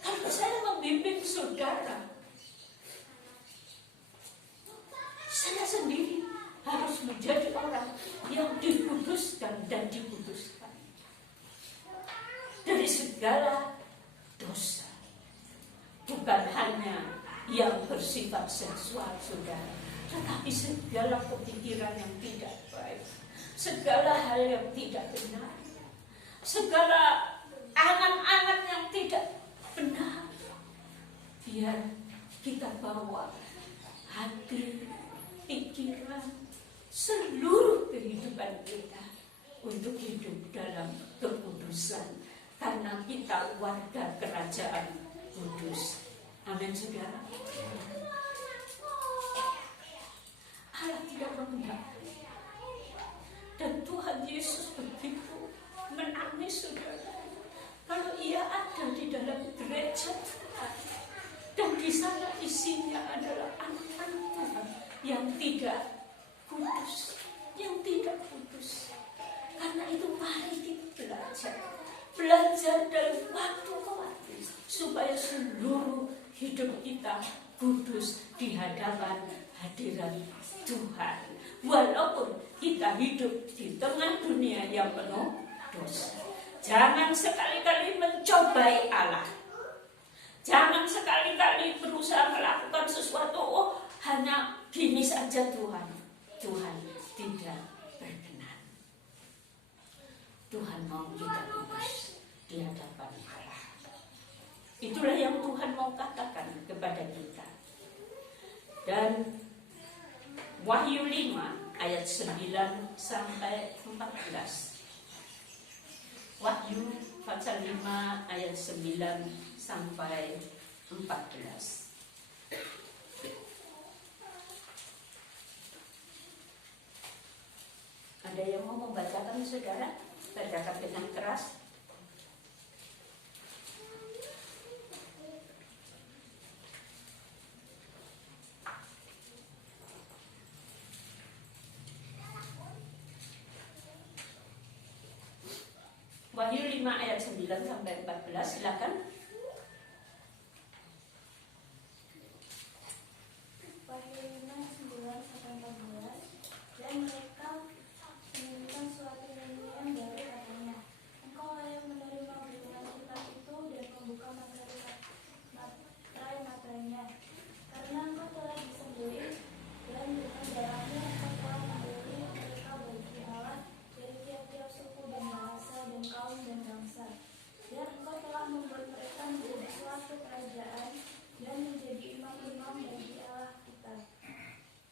Kalau saya membimbing saudara, saya sendiri harus menjadi orang yang dikuduskan dan dikuduskan dari segala dosa. Bukan hanya yang bersifat seksual, saudara, tetapi segala kepikiran yang tidak baik, segala hal yang tidak benar, segala angan-angan yang tidak benar. Biar kita bawa hati, pikiran, seluruh kehidupan kita untuk hidup dalam kekudusan, karena kita warga kerajaan kudus. Amin, saudara. Allah tidak menghendaki, dan Tuhan Yesus begitu menangis, saudara, kalau Ia ada di dalam gereja dan di sana isinya adalah anak-anak Tuhan yang tidak kudus, yang tidak kudus. Karena itu mari kita belajar dari waktu ke waktu supaya seluruh hidup kita kudus di hadapan hadirat Tuhan. Walaupun kita hidup di tengah dunia yang penuh dosa. Jangan sekali-kali mencobai Allah. Jangan sekali-kali berusaha melakukan sesuatu, hanya gini saja Tuhan. Tuhan tidak berkenan. Tuhan mau kita kudus di hadapan Allah. Itulah yang Tuhan mau katakan kepada kita. Dan Wahyu 5 ayat 9 sampai 14. Wahyu pasal 5 ayat 9 sampai 14. Ada yang mau membacakan, saudara? Bacakan dengan keras. Wahyu 5 ayat 9 sampai 14, silakan. Wahyu 5:9 sampai 14. Dan mereka menyanyikan suatu nyanyian baru, katanya, Engkau layak menerima gulungan kitab itu dan membuka materai-materainya, karena Engkau telah disembelih dan dengan darahnya Engkau telah membeli mereka bagi Allah dari tiap-tiap suku dan bahasa dan kaum dan bangsa. Dan Engkau telah membuat mereka menjadi suatu kerajaan dan menjadi imam-imam bagi Allah kita.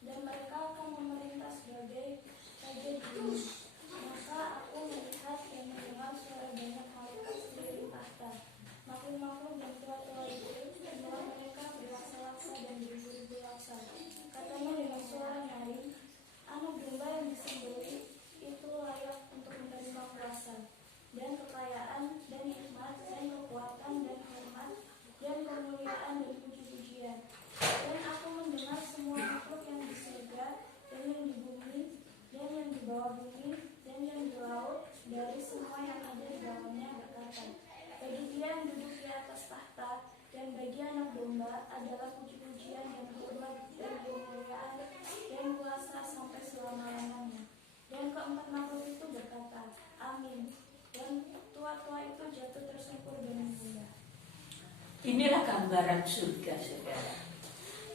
Dan mereka akan memerintah sebagai raja di bumi. Maka aku melihat dan mendengar suara banyak malaikat sekeliling tahta, makhluk-makhluk dan tua-tua itu, bahwa mereka berlaksa-laksa dan beribu-ribu laksa. Katanya dengan suara nyaring, Anak domba yang disembelih itu layak untuk menerima kuasa dan kekayaan dan hikmat dan kekuatan dan hormat dan kemuliaan dan puji-pujian. Dan aku mendengar semua makhluk yang di surga dan yang di bumi dan yang di bawah bumi dan yang di laut, dari semua yang ada di dalamnya, berkata, bagi Dia yang duduk di atas tahta dan bagi Anak domba adalah puji-pujian dan hormat dan kemuliaan dan kuasa sampai selama-lamanya. Dan keempat makhluk itu berkata, Amin. Dan tua-tua itu jatuh tersungkur dengan bunda. Inilah gambaran surga, saudara.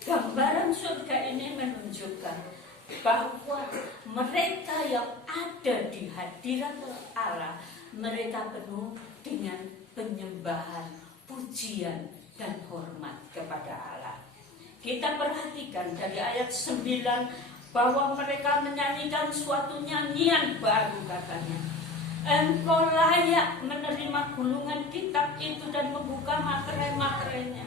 Gambaran surga ini menunjukkan bahwa mereka yang ada di hadirat Allah, mereka penuh dengan penyembahan, pujian, dan hormat kepada Allah. Kita perhatikan dari ayat 9 bahwa mereka menyanyikan suatu nyanyian baru, katanya. Engkau layak menerima gulungan kitab itu dan membuka materai-materainya,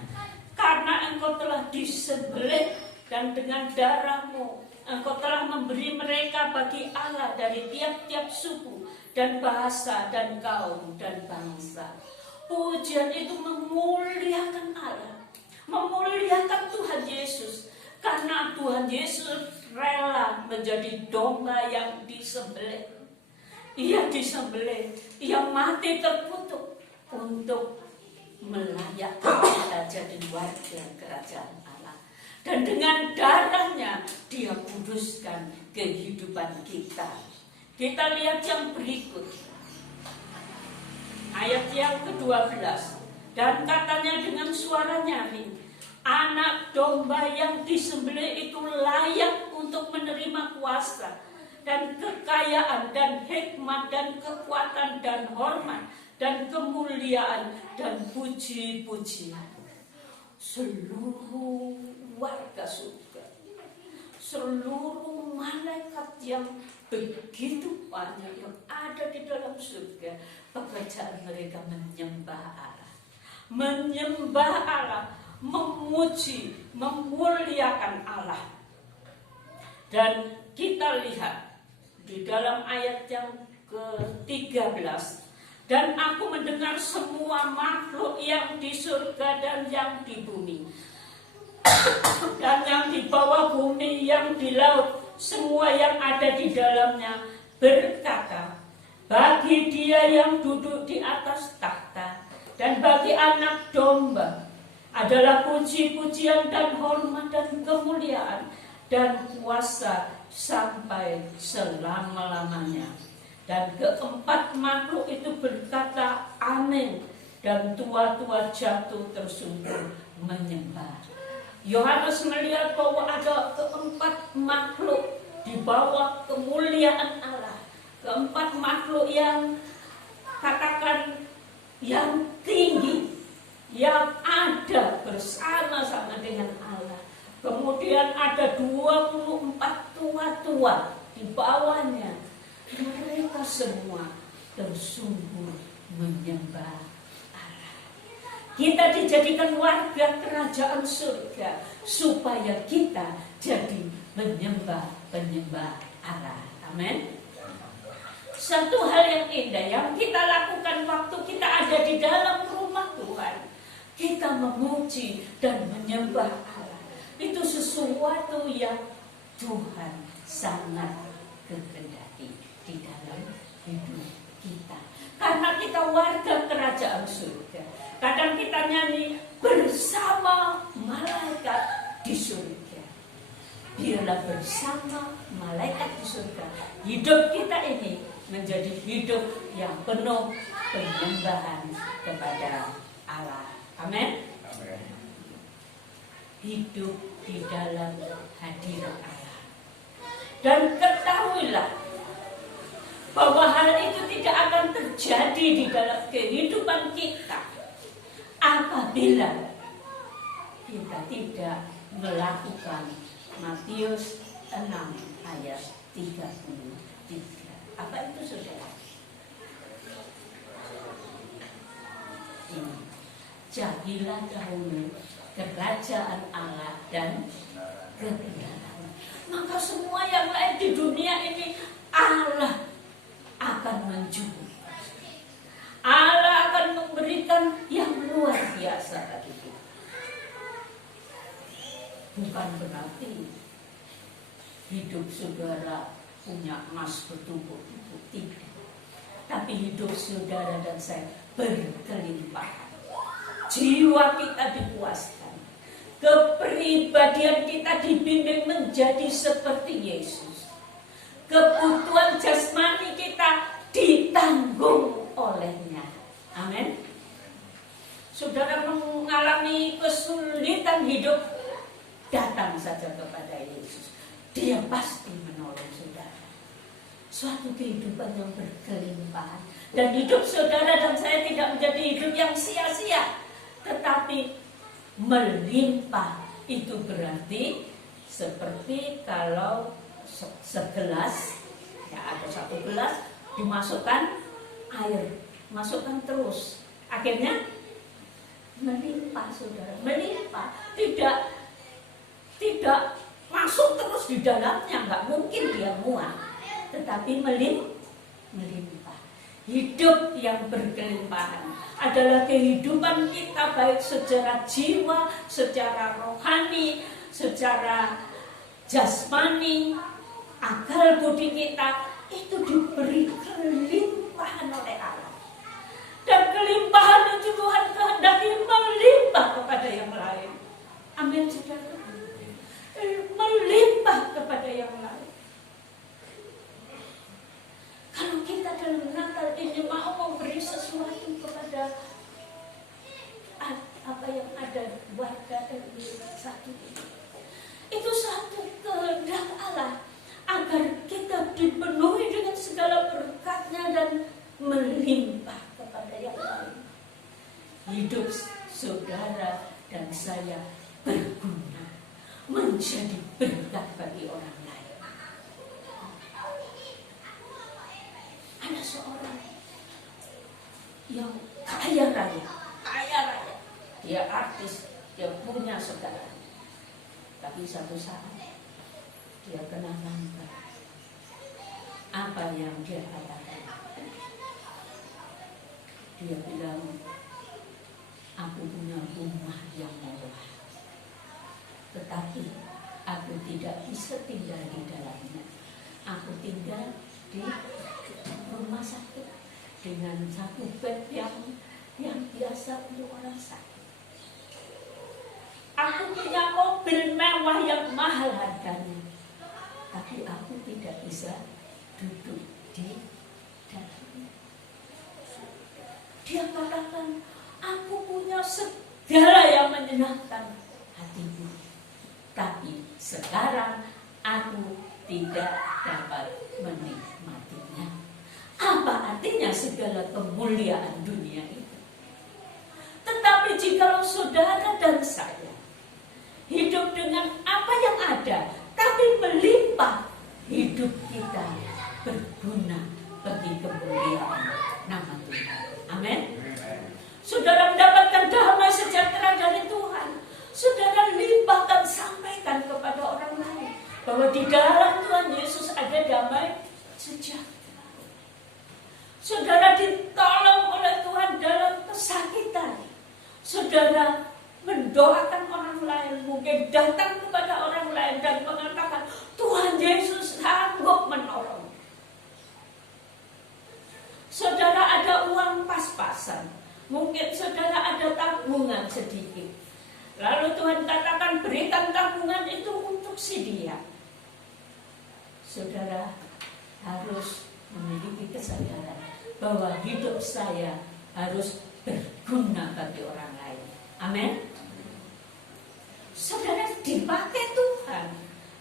karena engkau telah disembelih dan dengan darahmu engkau telah memberi mereka bagi Allah dari tiap-tiap suku dan bahasa dan kaum dan bangsa. Pujian itu memuliakan Allah, memuliakan Tuhan Yesus, karena Tuhan Yesus rela menjadi domba yang disembelih. Ia disembelih, ia mati terkutuk untuk melayakkan kita jadi warga kerajaan Allah. Dan dengan darahnya Dia kuduskan kehidupan kita. Kita lihat yang berikut, ayat yang ke-12. Dan katanya dengan suara nyaring, Anak domba yang disembelih itu layak untuk menerima kuasa dan kekayaan dan hikmat dan kekuatan dan hormat dan kemuliaan dan puji-pujian. Seluruh warga surga, seluruh malaikat yang begitu banyak yang ada di dalam surga, pekerjaan mereka menyembah Allah, memuji, memuliakan Allah. Dan kita lihat di dalam ayat yang ke-13, dan aku mendengar semua makhluk yang di surga dan yang di bumi dan yang di bawah bumi, yang di laut, semua yang ada di dalamnya berkata, bagi Dia yang duduk di atas takhta dan bagi Anak domba adalah puji-pujian dan hormat dan kemuliaan dan kuasa sampai selama-lamanya. Dan keempat makhluk itu berkata, Amin. Dan tua-tua jatuh tersungkur menyembah. Yohanes melihat bahwa ada keempat makhluk di bawah kemuliaan Allah. Keempat makhluk yang katakan yang tinggi, yang ada bersama-sama dengan Allah. Kemudian ada 24 tua-tua di bawahnya. Mereka semua tersungkur menyembah Allah. Kita dijadikan warga kerajaan surga supaya kita jadi penyembah Allah. Amin. Satu hal yang indah yang kita lakukan waktu kita ada di dalam rumah Tuhan, kita memuji dan menyembah Allah. Itu sesuatu yang Tuhan sangat kehendaki di dalam hidup kita. Karena kita warga kerajaan surga. Kadang kita nyanyi bersama malaikat di surga. Biarlah bersama malaikat di surga, hidup kita ini menjadi hidup yang penuh penyembahan kepada Allah. Amin. Hidup di dalam hadirat Allah. Dan ketahuilah bahwa hal itu tidak akan terjadi di dalam kehidupan kita apabila kita tidak melakukan Matius 6 ayat 33. Apa itu saudara? Ini. Jadilah dahulu kerajaan Allah dan kebenaran. Maka semua yang lain di dunia ini Allah akan menjunjung. Allah akan memberikan yang luar biasa bagi kita. Bukan berarti hidup saudara punya emas bertumpuk-tumpuk, tidak. Tapi hidup saudara dan saya berkelimpahan. Jiwa kita dipuaskan. Kepribadian kita dibimbing menjadi seperti Yesus. Kebutuhan jasmani kita ditanggung olehnya. Amin. Saudara mengalami kesulitan hidup, datang saja kepada Yesus. Dia pasti menolong saudara. Suatu kehidupan yang berkelimpahan. Dan hidup saudara dan saya tidak menjadi hidup yang sia-sia, tetapi melimpah. Itu berarti seperti kalau segelas, ya ada satu gelas, dimasukkan air, masukkan terus, akhirnya melimpah saudara, melimpah. Tidak masuk terus di dalamnya, nggak mungkin dia muat, tetapi melimpah. Hidup yang berkelimpahan adalah kehidupan kita, baik secara jiwa, secara rohani, secara jasmani, akal budi kita itu diberi kelimpahan oleh Allah. Dan kelimpahan itu Tuhan kehendaki melimpah kepada yang lain. Amin saudara. Melimpah kepada yang lain. Kalau kita dalam Natal ini mau memberi sesuatu kepada apa yang ada warga satu ini, itu satu kehendak Allah agar kita dipenuhi dengan segala berkatnya dan melimpah kepada yang lain. Hidup saudara dan saya berguna, menjadi berkat bagi orang lain. Ada seorang yang kaya raya. Dia artis, dia punya segala. Tapi satu saat dia kena kanker. Apa yang dia katakan? Dia bilang, aku punya rumah yang mewah, tetapi aku tidak bisa tinggal di dalamnya. Aku tinggal di rumah sakit dengan satu bed yang biasa untuk orang sakit. Aku punya mobil mewah yang mahal harganya, tapi aku tidak bisa duduk di dalamnya. Dia katakan, aku punya segala yang menyenangkan hatiku, tapi sekarang aku tidak dapat menikmatinya. Apa artinya segala kemuliaan dunia itu? Tetapi jikalau saudara dan saya hidup dengan apa yang ada, tapi melimpah, hidup kita berguna bagi kemuliaan nama Tuhan. Amin. di dalam Tuhan Yesus ada damai sejahtera. Saudara ditolong oleh Tuhan dalam kesakitan. Saudara mendoakan orang lain, mungkin datang kepada orang lain dan mengatakan, Tuhan Yesus sanggup menolong. Saudara ada uang pas-pasan, mungkin saudara ada tabungan sedikit. Lalu Tuhan katakan, berikan tabungan itu untuk si dia. Saudara harus memiliki kesadaran bahwa hidup saya harus berguna bagi orang lain. Amin. Saudara dipakai Tuhan.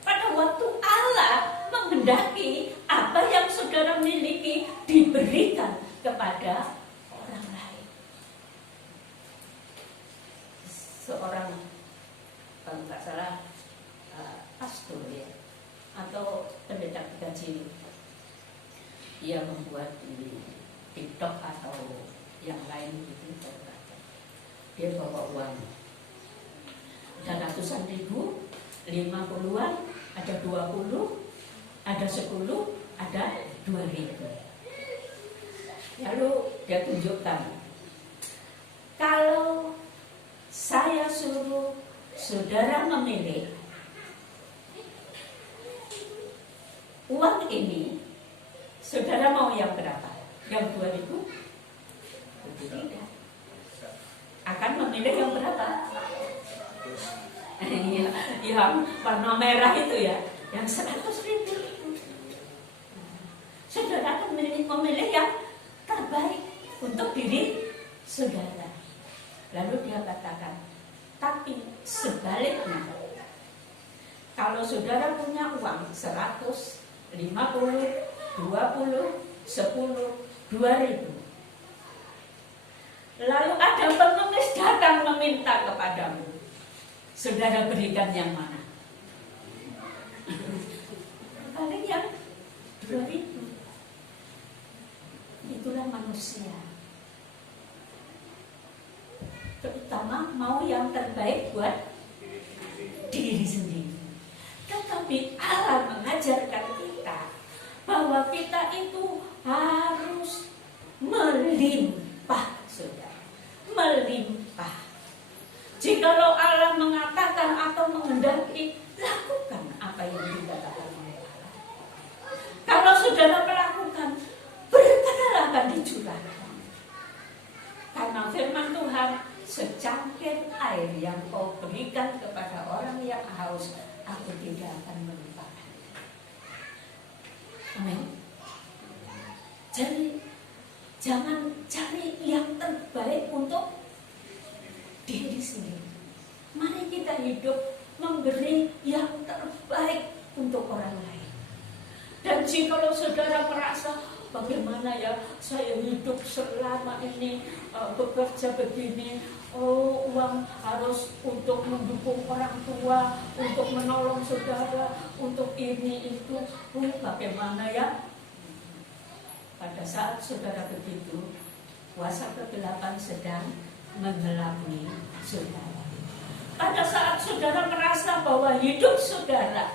Pada waktu Allah menghendaki apa yang saudara miliki diberikan kepada orang lain. Seorang, kalau nggak salah, pastor ya, atau pendeta gaji, dia membuat di TikTok atau yang lain gitu, dia bawa uang, ada ratusan ribu, 50-an, ada 20, ada 10, ada 2.000. Lalu dia tunjukkan, kalau saya suruh saudara memilih uang ini, saudara mau yang berapa? Yang 2.000? Tidak. Akan memilih yang berapa? Yang warna merah itu ya, yang 100.000. Saudara akan memilih yang terbaik untuk diri saudara. Lalu dia katakan, tapi sebaliknya, kalau saudara punya uang 100, 50, 20, 10, 2.000, lalu ada pengemis datang meminta kepadamu, saudara berikan yang mana? Paling yang 2.000. Itulah manusia. Terutama mau yang terbaik buat diri sendiri. Tetapi Allah mengajarkan kita bahwa kita itu harus melimpah, saudara. Melimpah. Jikalau Allah mengatakan atau menghendaki, lakukan apa yang dikatakan oleh Allah. Kalau saudara melakukan, berkatalah akan dicurahkan. Karena firman Tuhan, secangkir air yang kau berikan kepada orang yang haus, aku tidak akan melupakan. Amin. Jadi jangan cari yang terbaik untuk diri sendiri. Mari kita hidup memberi yang terbaik untuk orang lain. Dan jika saudara merasa, bagaimana ya saya hidup selama ini bekerja begini, uang harus untuk mendukung orang tua, untuk menolong saudara, untuk ini itu, bagaimana ya? Pada saat saudara begitu, kuasa kegelapan sedang mengelabui saudara. Pada saat saudara merasa bahwa hidup saudara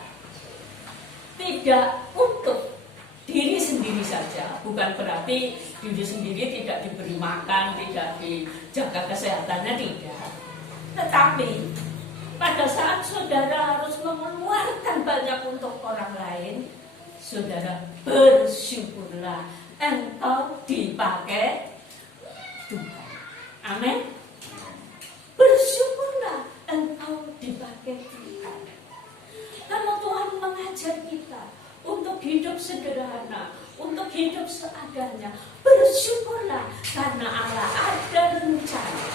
tidak untuk diri sendiri saja, bukan berarti diri sendiri tidak diberi makan, tidak dijaga kesehatannya, tidak. Tetapi pada saat saudara harus mengeluarkan banyak untuk orang lain, saudara bersyukurlah engkau dipakai Tuhan. Amin. Bersyukurlah engkau dipakai Tuhan. Kalau Tuhan mengajar kita untuk hidup sederhana, untuk hidup seadanya, bersyukurlah karena Allah ada rencana.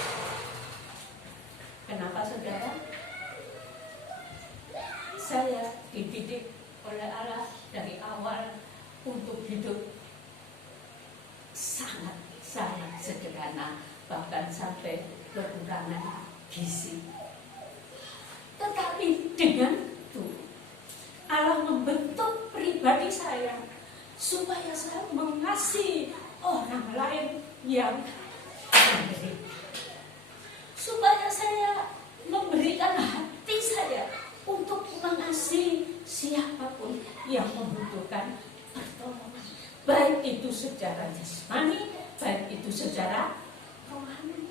Kenapa saudara? Saya dididik oleh Allah dari awal untuk hidup sangat sederhana, bahkan sampai kekurangan gizi. Tetapi dengan itu Allah membentuk pribadi saya supaya saya mengasihi orang lain yang menderita, supaya saya memberikan hati saya untuk mengasihi siapapun yang membutuhkan pertolongan, baik itu secara jasmani, baik itu secara rohani.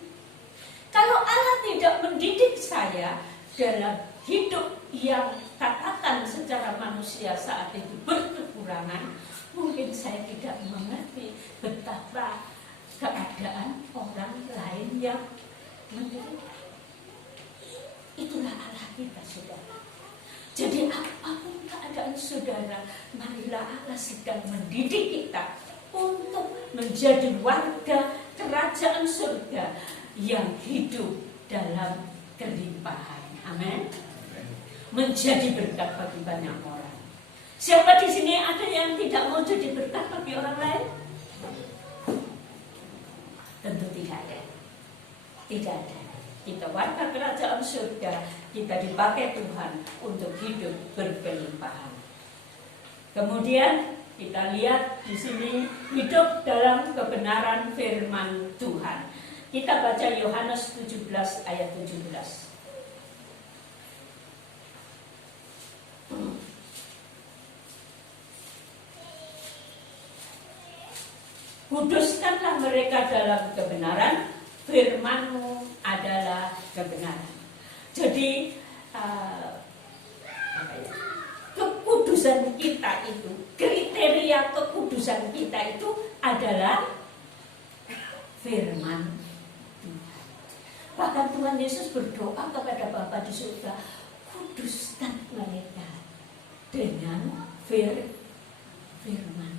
Kalau Allah tidak mendidik saya dalam hidup yang katakan secara manusia saat itu berkekurangan, mungkin saya tidak mengerti betapa keadaan orang lain yang menderita. Itulah Allah kita, saudara. Jadi apapun keadaan saudara, marilah Allah sedang mendidik kita untuk menjadi warga kerajaan surga yang hidup dalam kelimpahan. Amin. Menjadi berkat bagi banyak orang. Siapa di sini ada yang tidak mau jadi berkat bagi orang lain? Tentu tidak ada. Tidak ada. Kita warga kerajaan surga, kita dipakai Tuhan untuk hidup berkelimpahan. Kemudian kita lihat di sini hidup dalam kebenaran firman Tuhan. Kita baca Yohanes 17 ayat 17. Kuduskanlah mereka dalam kebenaran, firman-Mu adalah kebenaran. Jadi kekudusan kita itu, kriteria kekudusan kita itu adalah firman Tuhan. Bahkan Tuhan Yesus berdoa kepada Bapa di surga, kuduskan mereka dengan firman.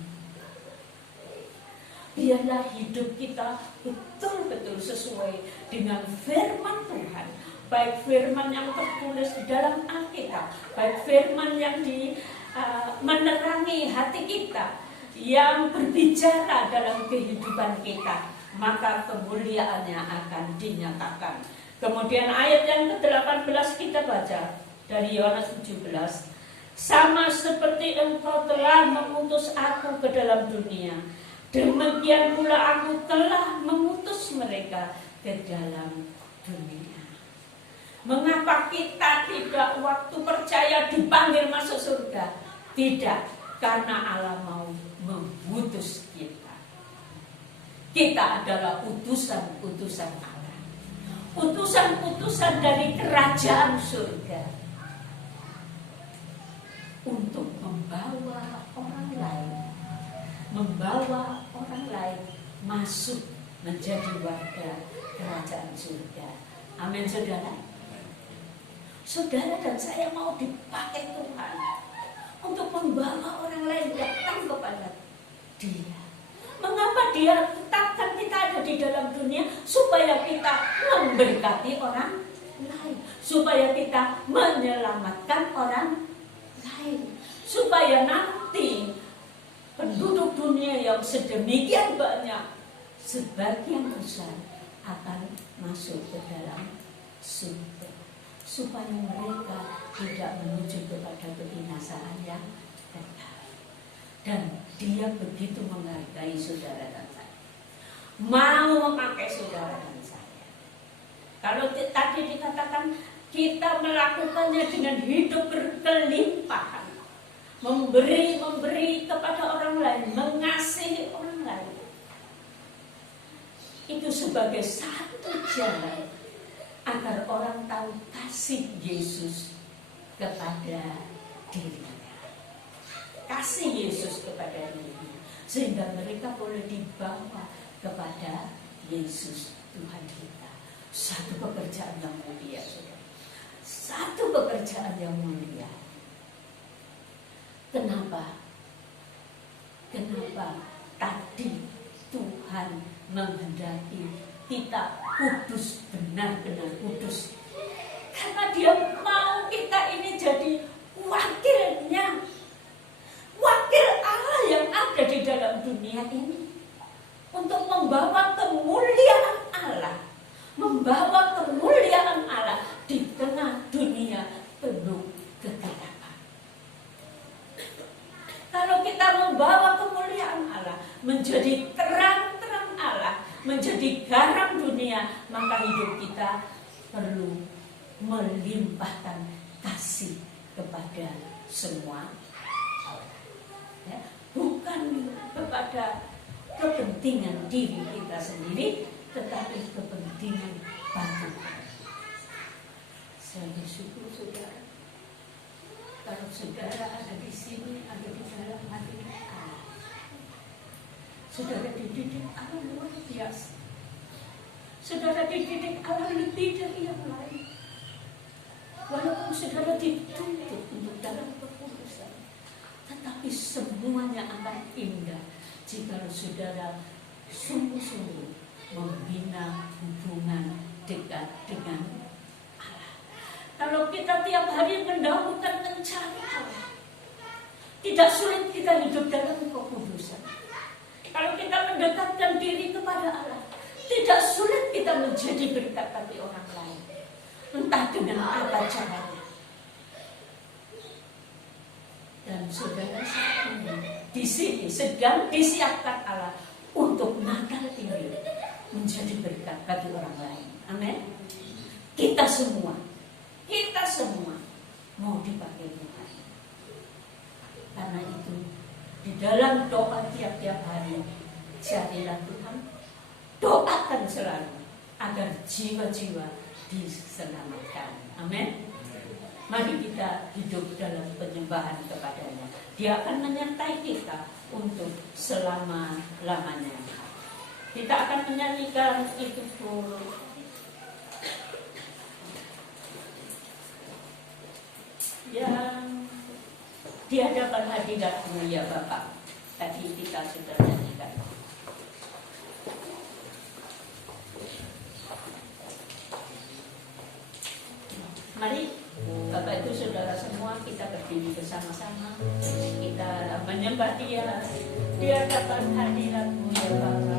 Biarlah hidup kita betul-betul sesuai dengan firman Tuhan. Baik firman yang tertulis di dalam Alkitab, baik firman yang menerangi hati kita, yang berbicara dalam kehidupan kita, maka kemuliaannya akan dinyatakan. Kemudian ayat yang ke-18 kita baca dari Yohanes 17. Sama seperti Engkau telah mengutus aku ke dalam dunia, demikian pula aku telah mengutus mereka ke dalam dunia. Mengapa kita tidak waktu percaya dipanggil masuk surga? Tidak, karena Allah mau mengutus kita. Kita adalah utusan-utusan Allah, utusan-utusan dari kerajaan surga, untuk membawa orang lain masuk menjadi warga kerajaan surga. Amin, saudara. Saudara dan saya mau dipakai Tuhan untuk membawa orang lain datang kepada Dia. Mengapa Dia tetapkan kita ada di dalam dunia? Supaya kita memberkati orang lain, supaya kita menyelamatkan orang lain, supaya nanti penduduk dunia yang sedemikian banyak, sebagian besar akan masuk ke dalam surga, supaya mereka tidak menuju kepada kebinasaan yang kekal. Dan Dia begitu menghargai saudara dan saya, mau memakai saudara dan saya. Kalau tadi dikatakan kita melakukannya dengan hidup berkelimpahan, memberi kepada orang lain, mengasihi orang lain, itu sebagai satu jalan agar orang tahu kasih Yesus kepada dirinya, kasih Yesus kepada dirinya, sehingga mereka boleh dibawa kepada Yesus Tuhan kita. Satu pekerjaan yang mulia, saudara. Satu pekerjaan yang mulia. Kenapa? Kenapa tadi Tuhan menghendaki kita kudus, benar-benar kudus? Karena Dia mau kita ini jadi wakilnya, wakil Allah yang ada di dalam dunia ini, untuk membawa kemuliaan Allah, membawa kemuliaan Allah di tengah dunia penuh kegelapan. Kalau kita membawa kemuliaan Allah, menjadi terang-terang Allah, menjadi garam dunia, maka hidup kita perlu melimpahkan kasih kepada semua orang. Ya, bukan kepada kepentingan diri kita sendiri, tetapi kepentingan bagi Tuhan. Saya bersyukur saudara, kalau saudara ada di sini, ada di dalam hati Allah. Saudara dididik Allah luar biasa. Saudara dididik Allah lebih dari yang lain. Walaupun saudara dituntut untuk dalam kekudusan, tetapi semuanya akan indah jika saudara sungguh-sungguh membina hubungan dekat dengan Allah. Kalau kita tiap hari mendahulukan mencari Allah, tidak sulit kita hidup dalam kekudusan. Kalau kita mendekatkan diri kepada Allah, tidak sulit kita menjadi berkat bagi orang lain. Entah dengan apa caranya. Dan saudara saat ini di sini sedang disiapkan Allah untuk Natal ini menjadi berkat bagi orang lain. Amin. Kita semua mau dipakai Tuhan. Karena itu di dalam doa tiap-tiap hari, carilah Tuhan, doakan selalu agar jiwa-jiwa diselamatkan. Amin. Mari kita hidup dalam penyembahan kepadanya. Dia akan menyertai kita untuk selama-lamanya. Kita akan menyanyikan itu pun yang di hadapan hadirat-Mu ya Bapak. Tadi kita sudah nyanyikan. Mari Bapak Ibu Saudara semua, kita berdiri bersama-sama. Kita menyembah Dia di hadapan hadirat-Mu ya Bapak.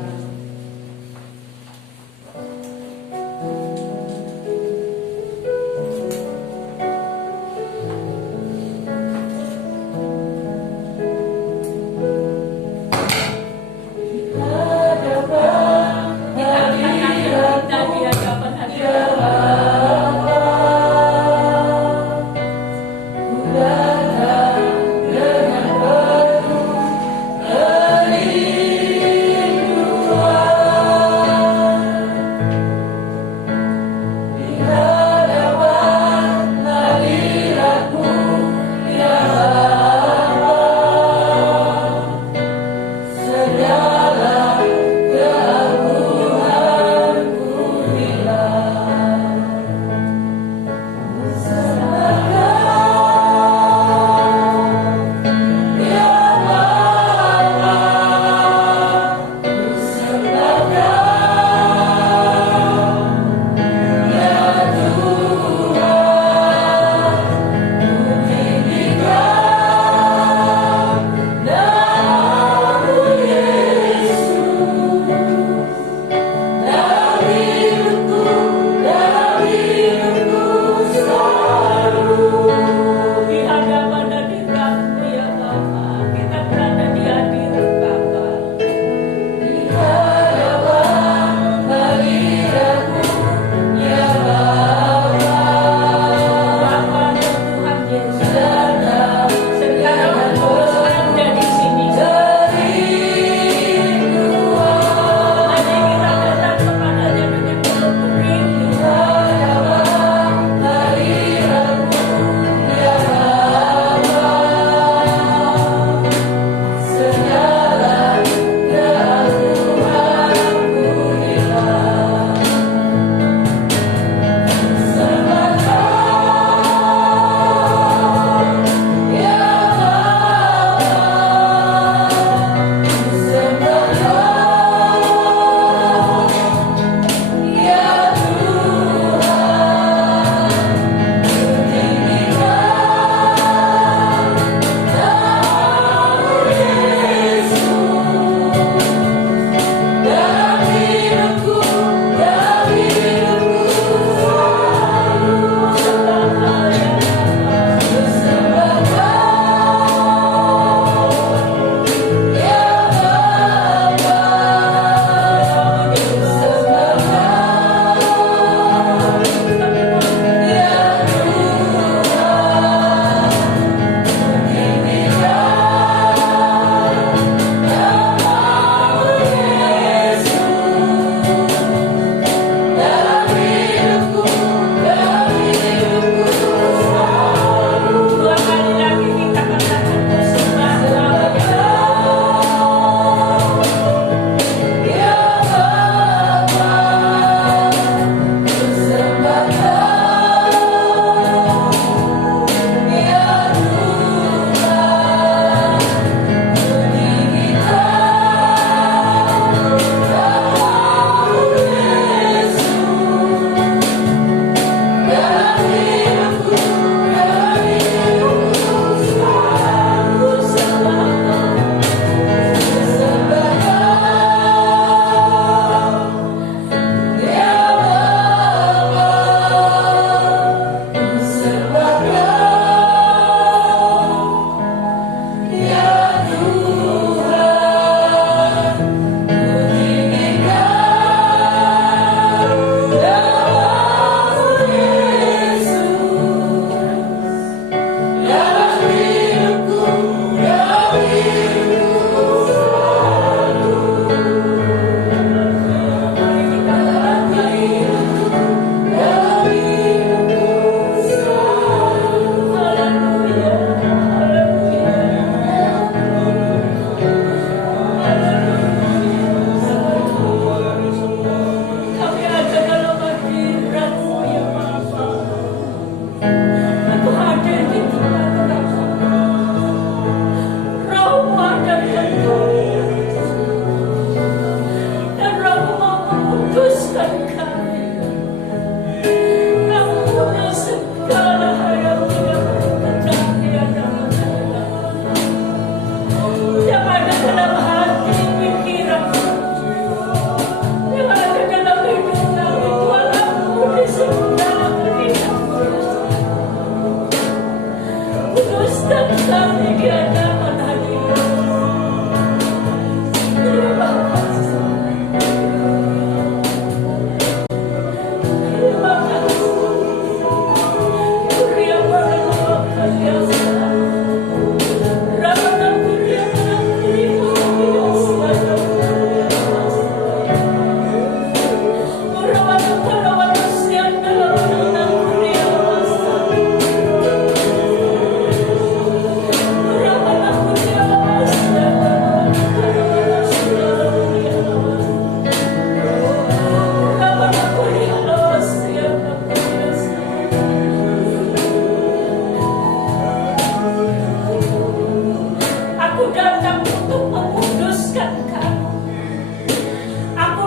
Dengan penuh rindu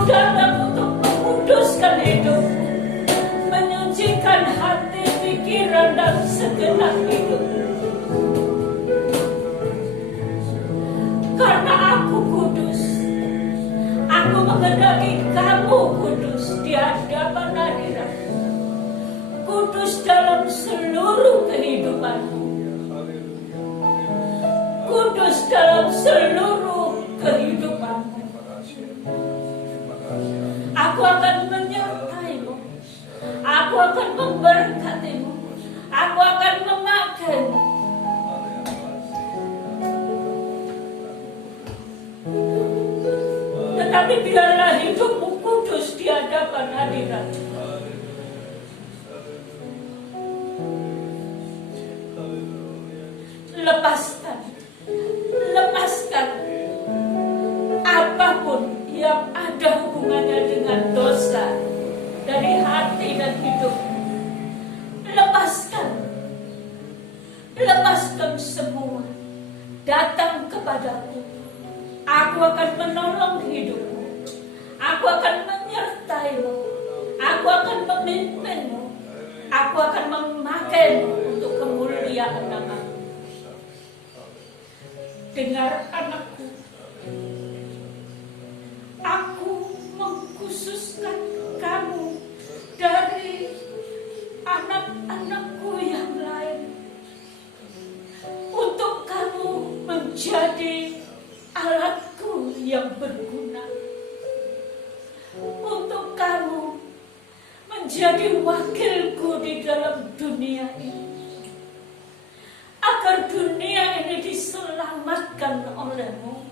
Engkau datang untuk menguduskan hidup, menyucikan hati, pikiran, dan segenap hidup. Karena aku kudus, aku menghendaki kamu kudus di hadapan hadirat, kudus dalam seluruh kehidupanmu, kudus dalam seluruh kehidupanmu. Aku akan menyertaimu, aku akan memberkatimu, aku akan memakaimu. Tetapi biarlah hidupmu kudus di hadapan hadirat. Lepaskan apapun yang ada hubungannya dengan dosa dari hati dan hidup. Lepaskan semua. Datang kepadaku. Aku akan menolong hidupmu. Aku akan menyertaimu. Aku akan memimpinmu. Aku akan memakaimu untuk kemuliaan nama-Mu. Dengar anakku, aku mengkhususkan kamu dari anak-anakku yang lain untuk kamu menjadi alatku yang berguna, untuk kamu menjadi wakilku di dalam dunia ini, agar dunia ini diselamatkan olehmu,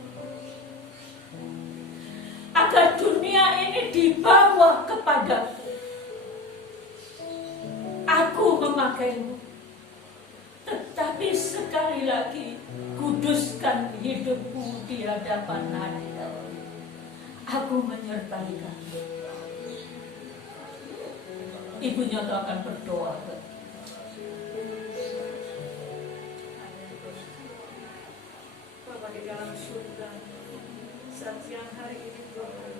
agar dunia ini dibawa kepadaku. Aku memakaimu, tetapi sekali lagi kuduskan hidupmu di hadapan hadirat. Aku menyertai kamu. Ibu Nyoto akan berdoa. Bapa di dalam surga, saat siang hari ini Tuhan,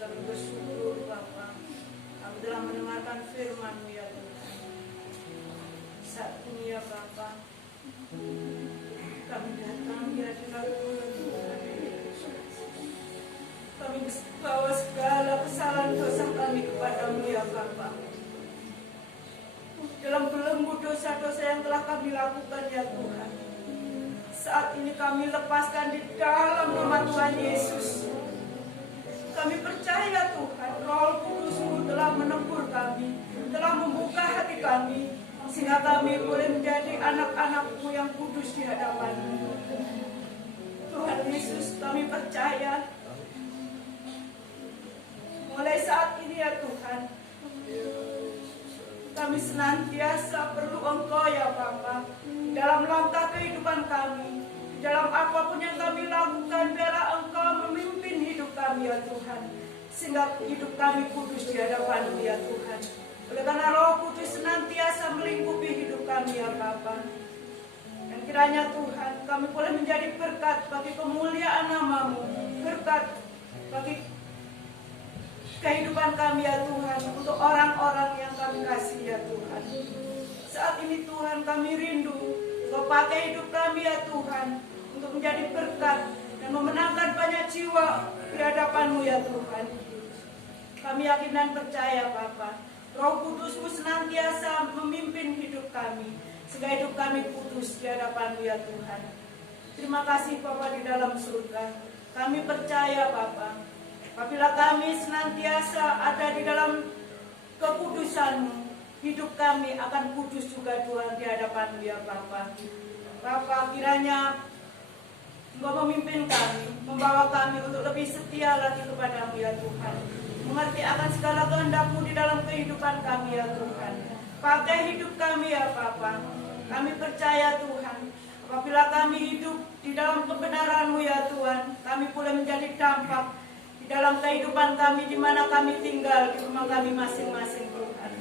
kami bersyukur Bapa, kami telah mendengarkan firman-Mu ya Tuhan. Saat ini ya Bapa, kami datang di hadirat-Mu ya Tuhan. Kami bawa segala kesalahan dosa kami kepada-Mu ya Bapa. Dalam belenggu dosa-dosa yang telah kami lakukan ya Tuhan, saat ini kami lepaskan di dalam nama Tuhan Yesus. Kami percaya Tuhan, Roh Kudus-Mu telah menegur kami, telah membuka hati kami, sehingga kami boleh menjadi anak-anak-Mu yang kudus di hadapan-Mu. Tuhan Yesus, kami percaya, mulai saat ini ya Tuhan, kami senantiasa perlu Engkau ya Bapa, dalam langkah kehidupan kami, dalam apapun yang kami lakukan, biarlah Engkau memimpin hidup kami ya Tuhan, sehingga hidup kami kudus di hadapan-Mu ya Tuhan. Oleh karena Roh Kudus senantiasa melingkupi hidup kami ya Bapa, dan kiranya Tuhan kami boleh menjadi berkat bagi kemuliaan nama-Mu, berkat bagi kehidupan kami ya Tuhan, untuk orang-orang yang kami kasih ya Tuhan. Saat ini Tuhan kami rindu Engkau pakai hidup kami ya Tuhan, untuk menjadi berkat dan memenangkan banyak jiwa di hadapan-Mu ya Tuhan. Kami yakin dan percaya Bapa, Roh Kudus-Mu senantiasa memimpin hidup kami, sehingga hidup kami kudus di hadapan-Mu ya Tuhan. Terima kasih Bapa di dalam surga. Kami percaya Bapa, apabila kami senantiasa ada di dalam kekudusan-Mu, hidup kami akan kudus juga Tuhan di hadapan-Mu ya Bapa. Bapa, kiranya Engkau memimpin kami, membawa kami untuk lebih setia lagi kepada-Mu ya Tuhan, mengerti akan segala kehendak-Mu di dalam kehidupan kami ya Tuhan. Pakai hidup kami ya Bapa. Kami percaya Tuhan, apabila kami hidup di dalam kebenaran-Mu ya Tuhan, kami boleh menjadi dampak di dalam kehidupan kami di mana kami tinggal di rumah kami masing-masing Tuhan.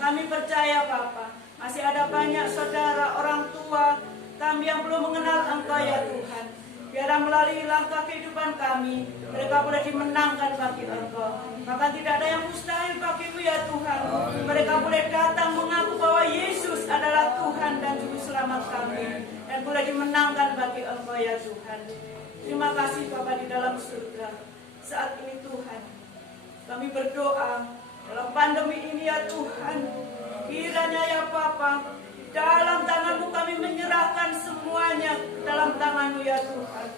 Kami percaya Bapa, masih ada banyak saudara, orang tua kami yang belum mengenal Engkau ya Tuhan. Biarlah melalui langkah kehidupan kami, mereka boleh dimenangkan bagi Engkau Bahkan tidak ada yang mustahil bagimu ya Tuhan. Mereka boleh datang mengaku bahwa Yesus adalah Tuhan dan Juru Selamat kami. Dan boleh dimenangkan bagi Engkau ya Tuhan. Terima kasih Bapa di dalam surga. Saat ini Tuhan, kami berdoa dalam pandemi ini ya Tuhan. Kiranya ya Bapa, dalam tangan-Mu kami menyerahkan semuanya dalam tangan-Mu ya Tuhan.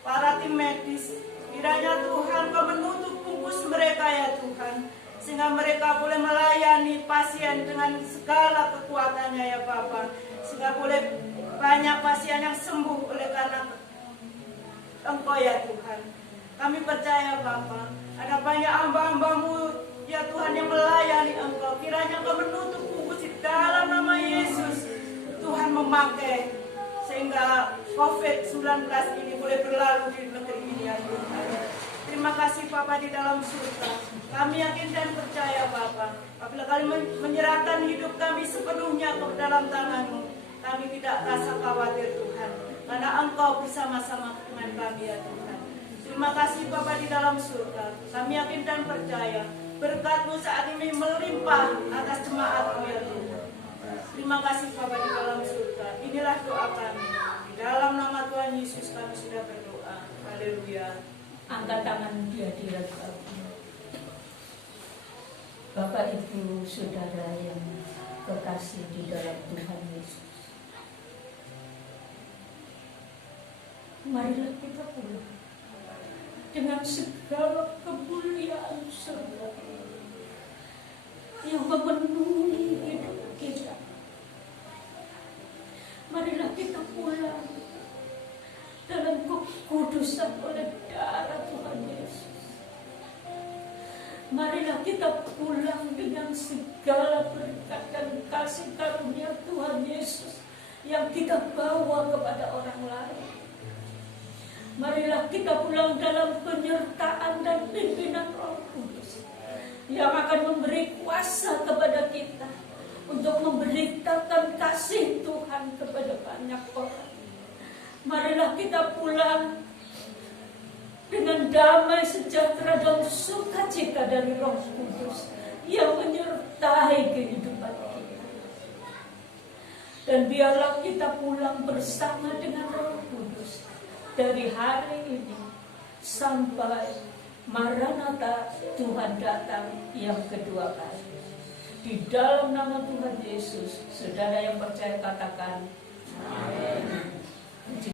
Para tim medis, kiranya Tuhan Kau menutup bungkus mereka ya Tuhan, sehingga mereka boleh melayani pasien dengan segala kekuatannya ya Bapa, sehingga boleh banyak pasien yang sembuh oleh karena Engkau ya Tuhan. Kami percaya Bapa, ada banyak hamba-Hamba-Mu ya Tuhan yang melayani Engkau. Kiranya Engkau menutup bungkus di dalam nama Yesus. Tuhan memakai sehingga COVID-19 ini boleh berlalu di negeri ini ya Tuhan. Terima kasih Bapa di dalam surga. Kami yakin dan percaya Bapa, apabila kami menyerahkan hidup kami sepenuhnya ke dalam tangan-Mu, kami tidak rasa khawatir Tuhan, karena Engkau bersama-sama dengan kami ya Tuhan. Terima kasih Bapa di dalam surga. Kami yakin dan percaya berkat-Mu saat ini melimpah atas jemaat-Mu ya Tuhan. Terima kasih Bapa di dalam surga. Inilah doa kami. Di dalam nama Tuhan Yesus kami sudah berdoa. Haleluya. Angkat tangan di hadirat Bapa. Bapak Ibu Saudara yang kekasih di dalam Tuhan Yesus, marilah kita pulang dengan segala kemuliaan surga yang memenuhi hidup kita. Marilah kita pulang dalam kekudusan oleh darah Tuhan Yesus. Marilah kita pulang dengan segala berkat dan kasih karunia Tuhan Yesus yang kita bawa kepada orang lain. Marilah kita pulang dalam penyertaan dan pimpinan Roh Kudus yang akan memberi kuasa kepada kita untuk memberitakan kasih Tuhan kepada banyak orang. Marilah kita pulang dengan damai, sejahtera dan sukacita dari Roh Kudus yang menyertai kehidupan kita. Dan biarlah kita pulang bersama dengan Roh Kudus dari hari ini sampai Maranatha, Tuhan datang yang kedua kali. Di dalam nama Tuhan Yesus, saudara yang percaya katakan, amin.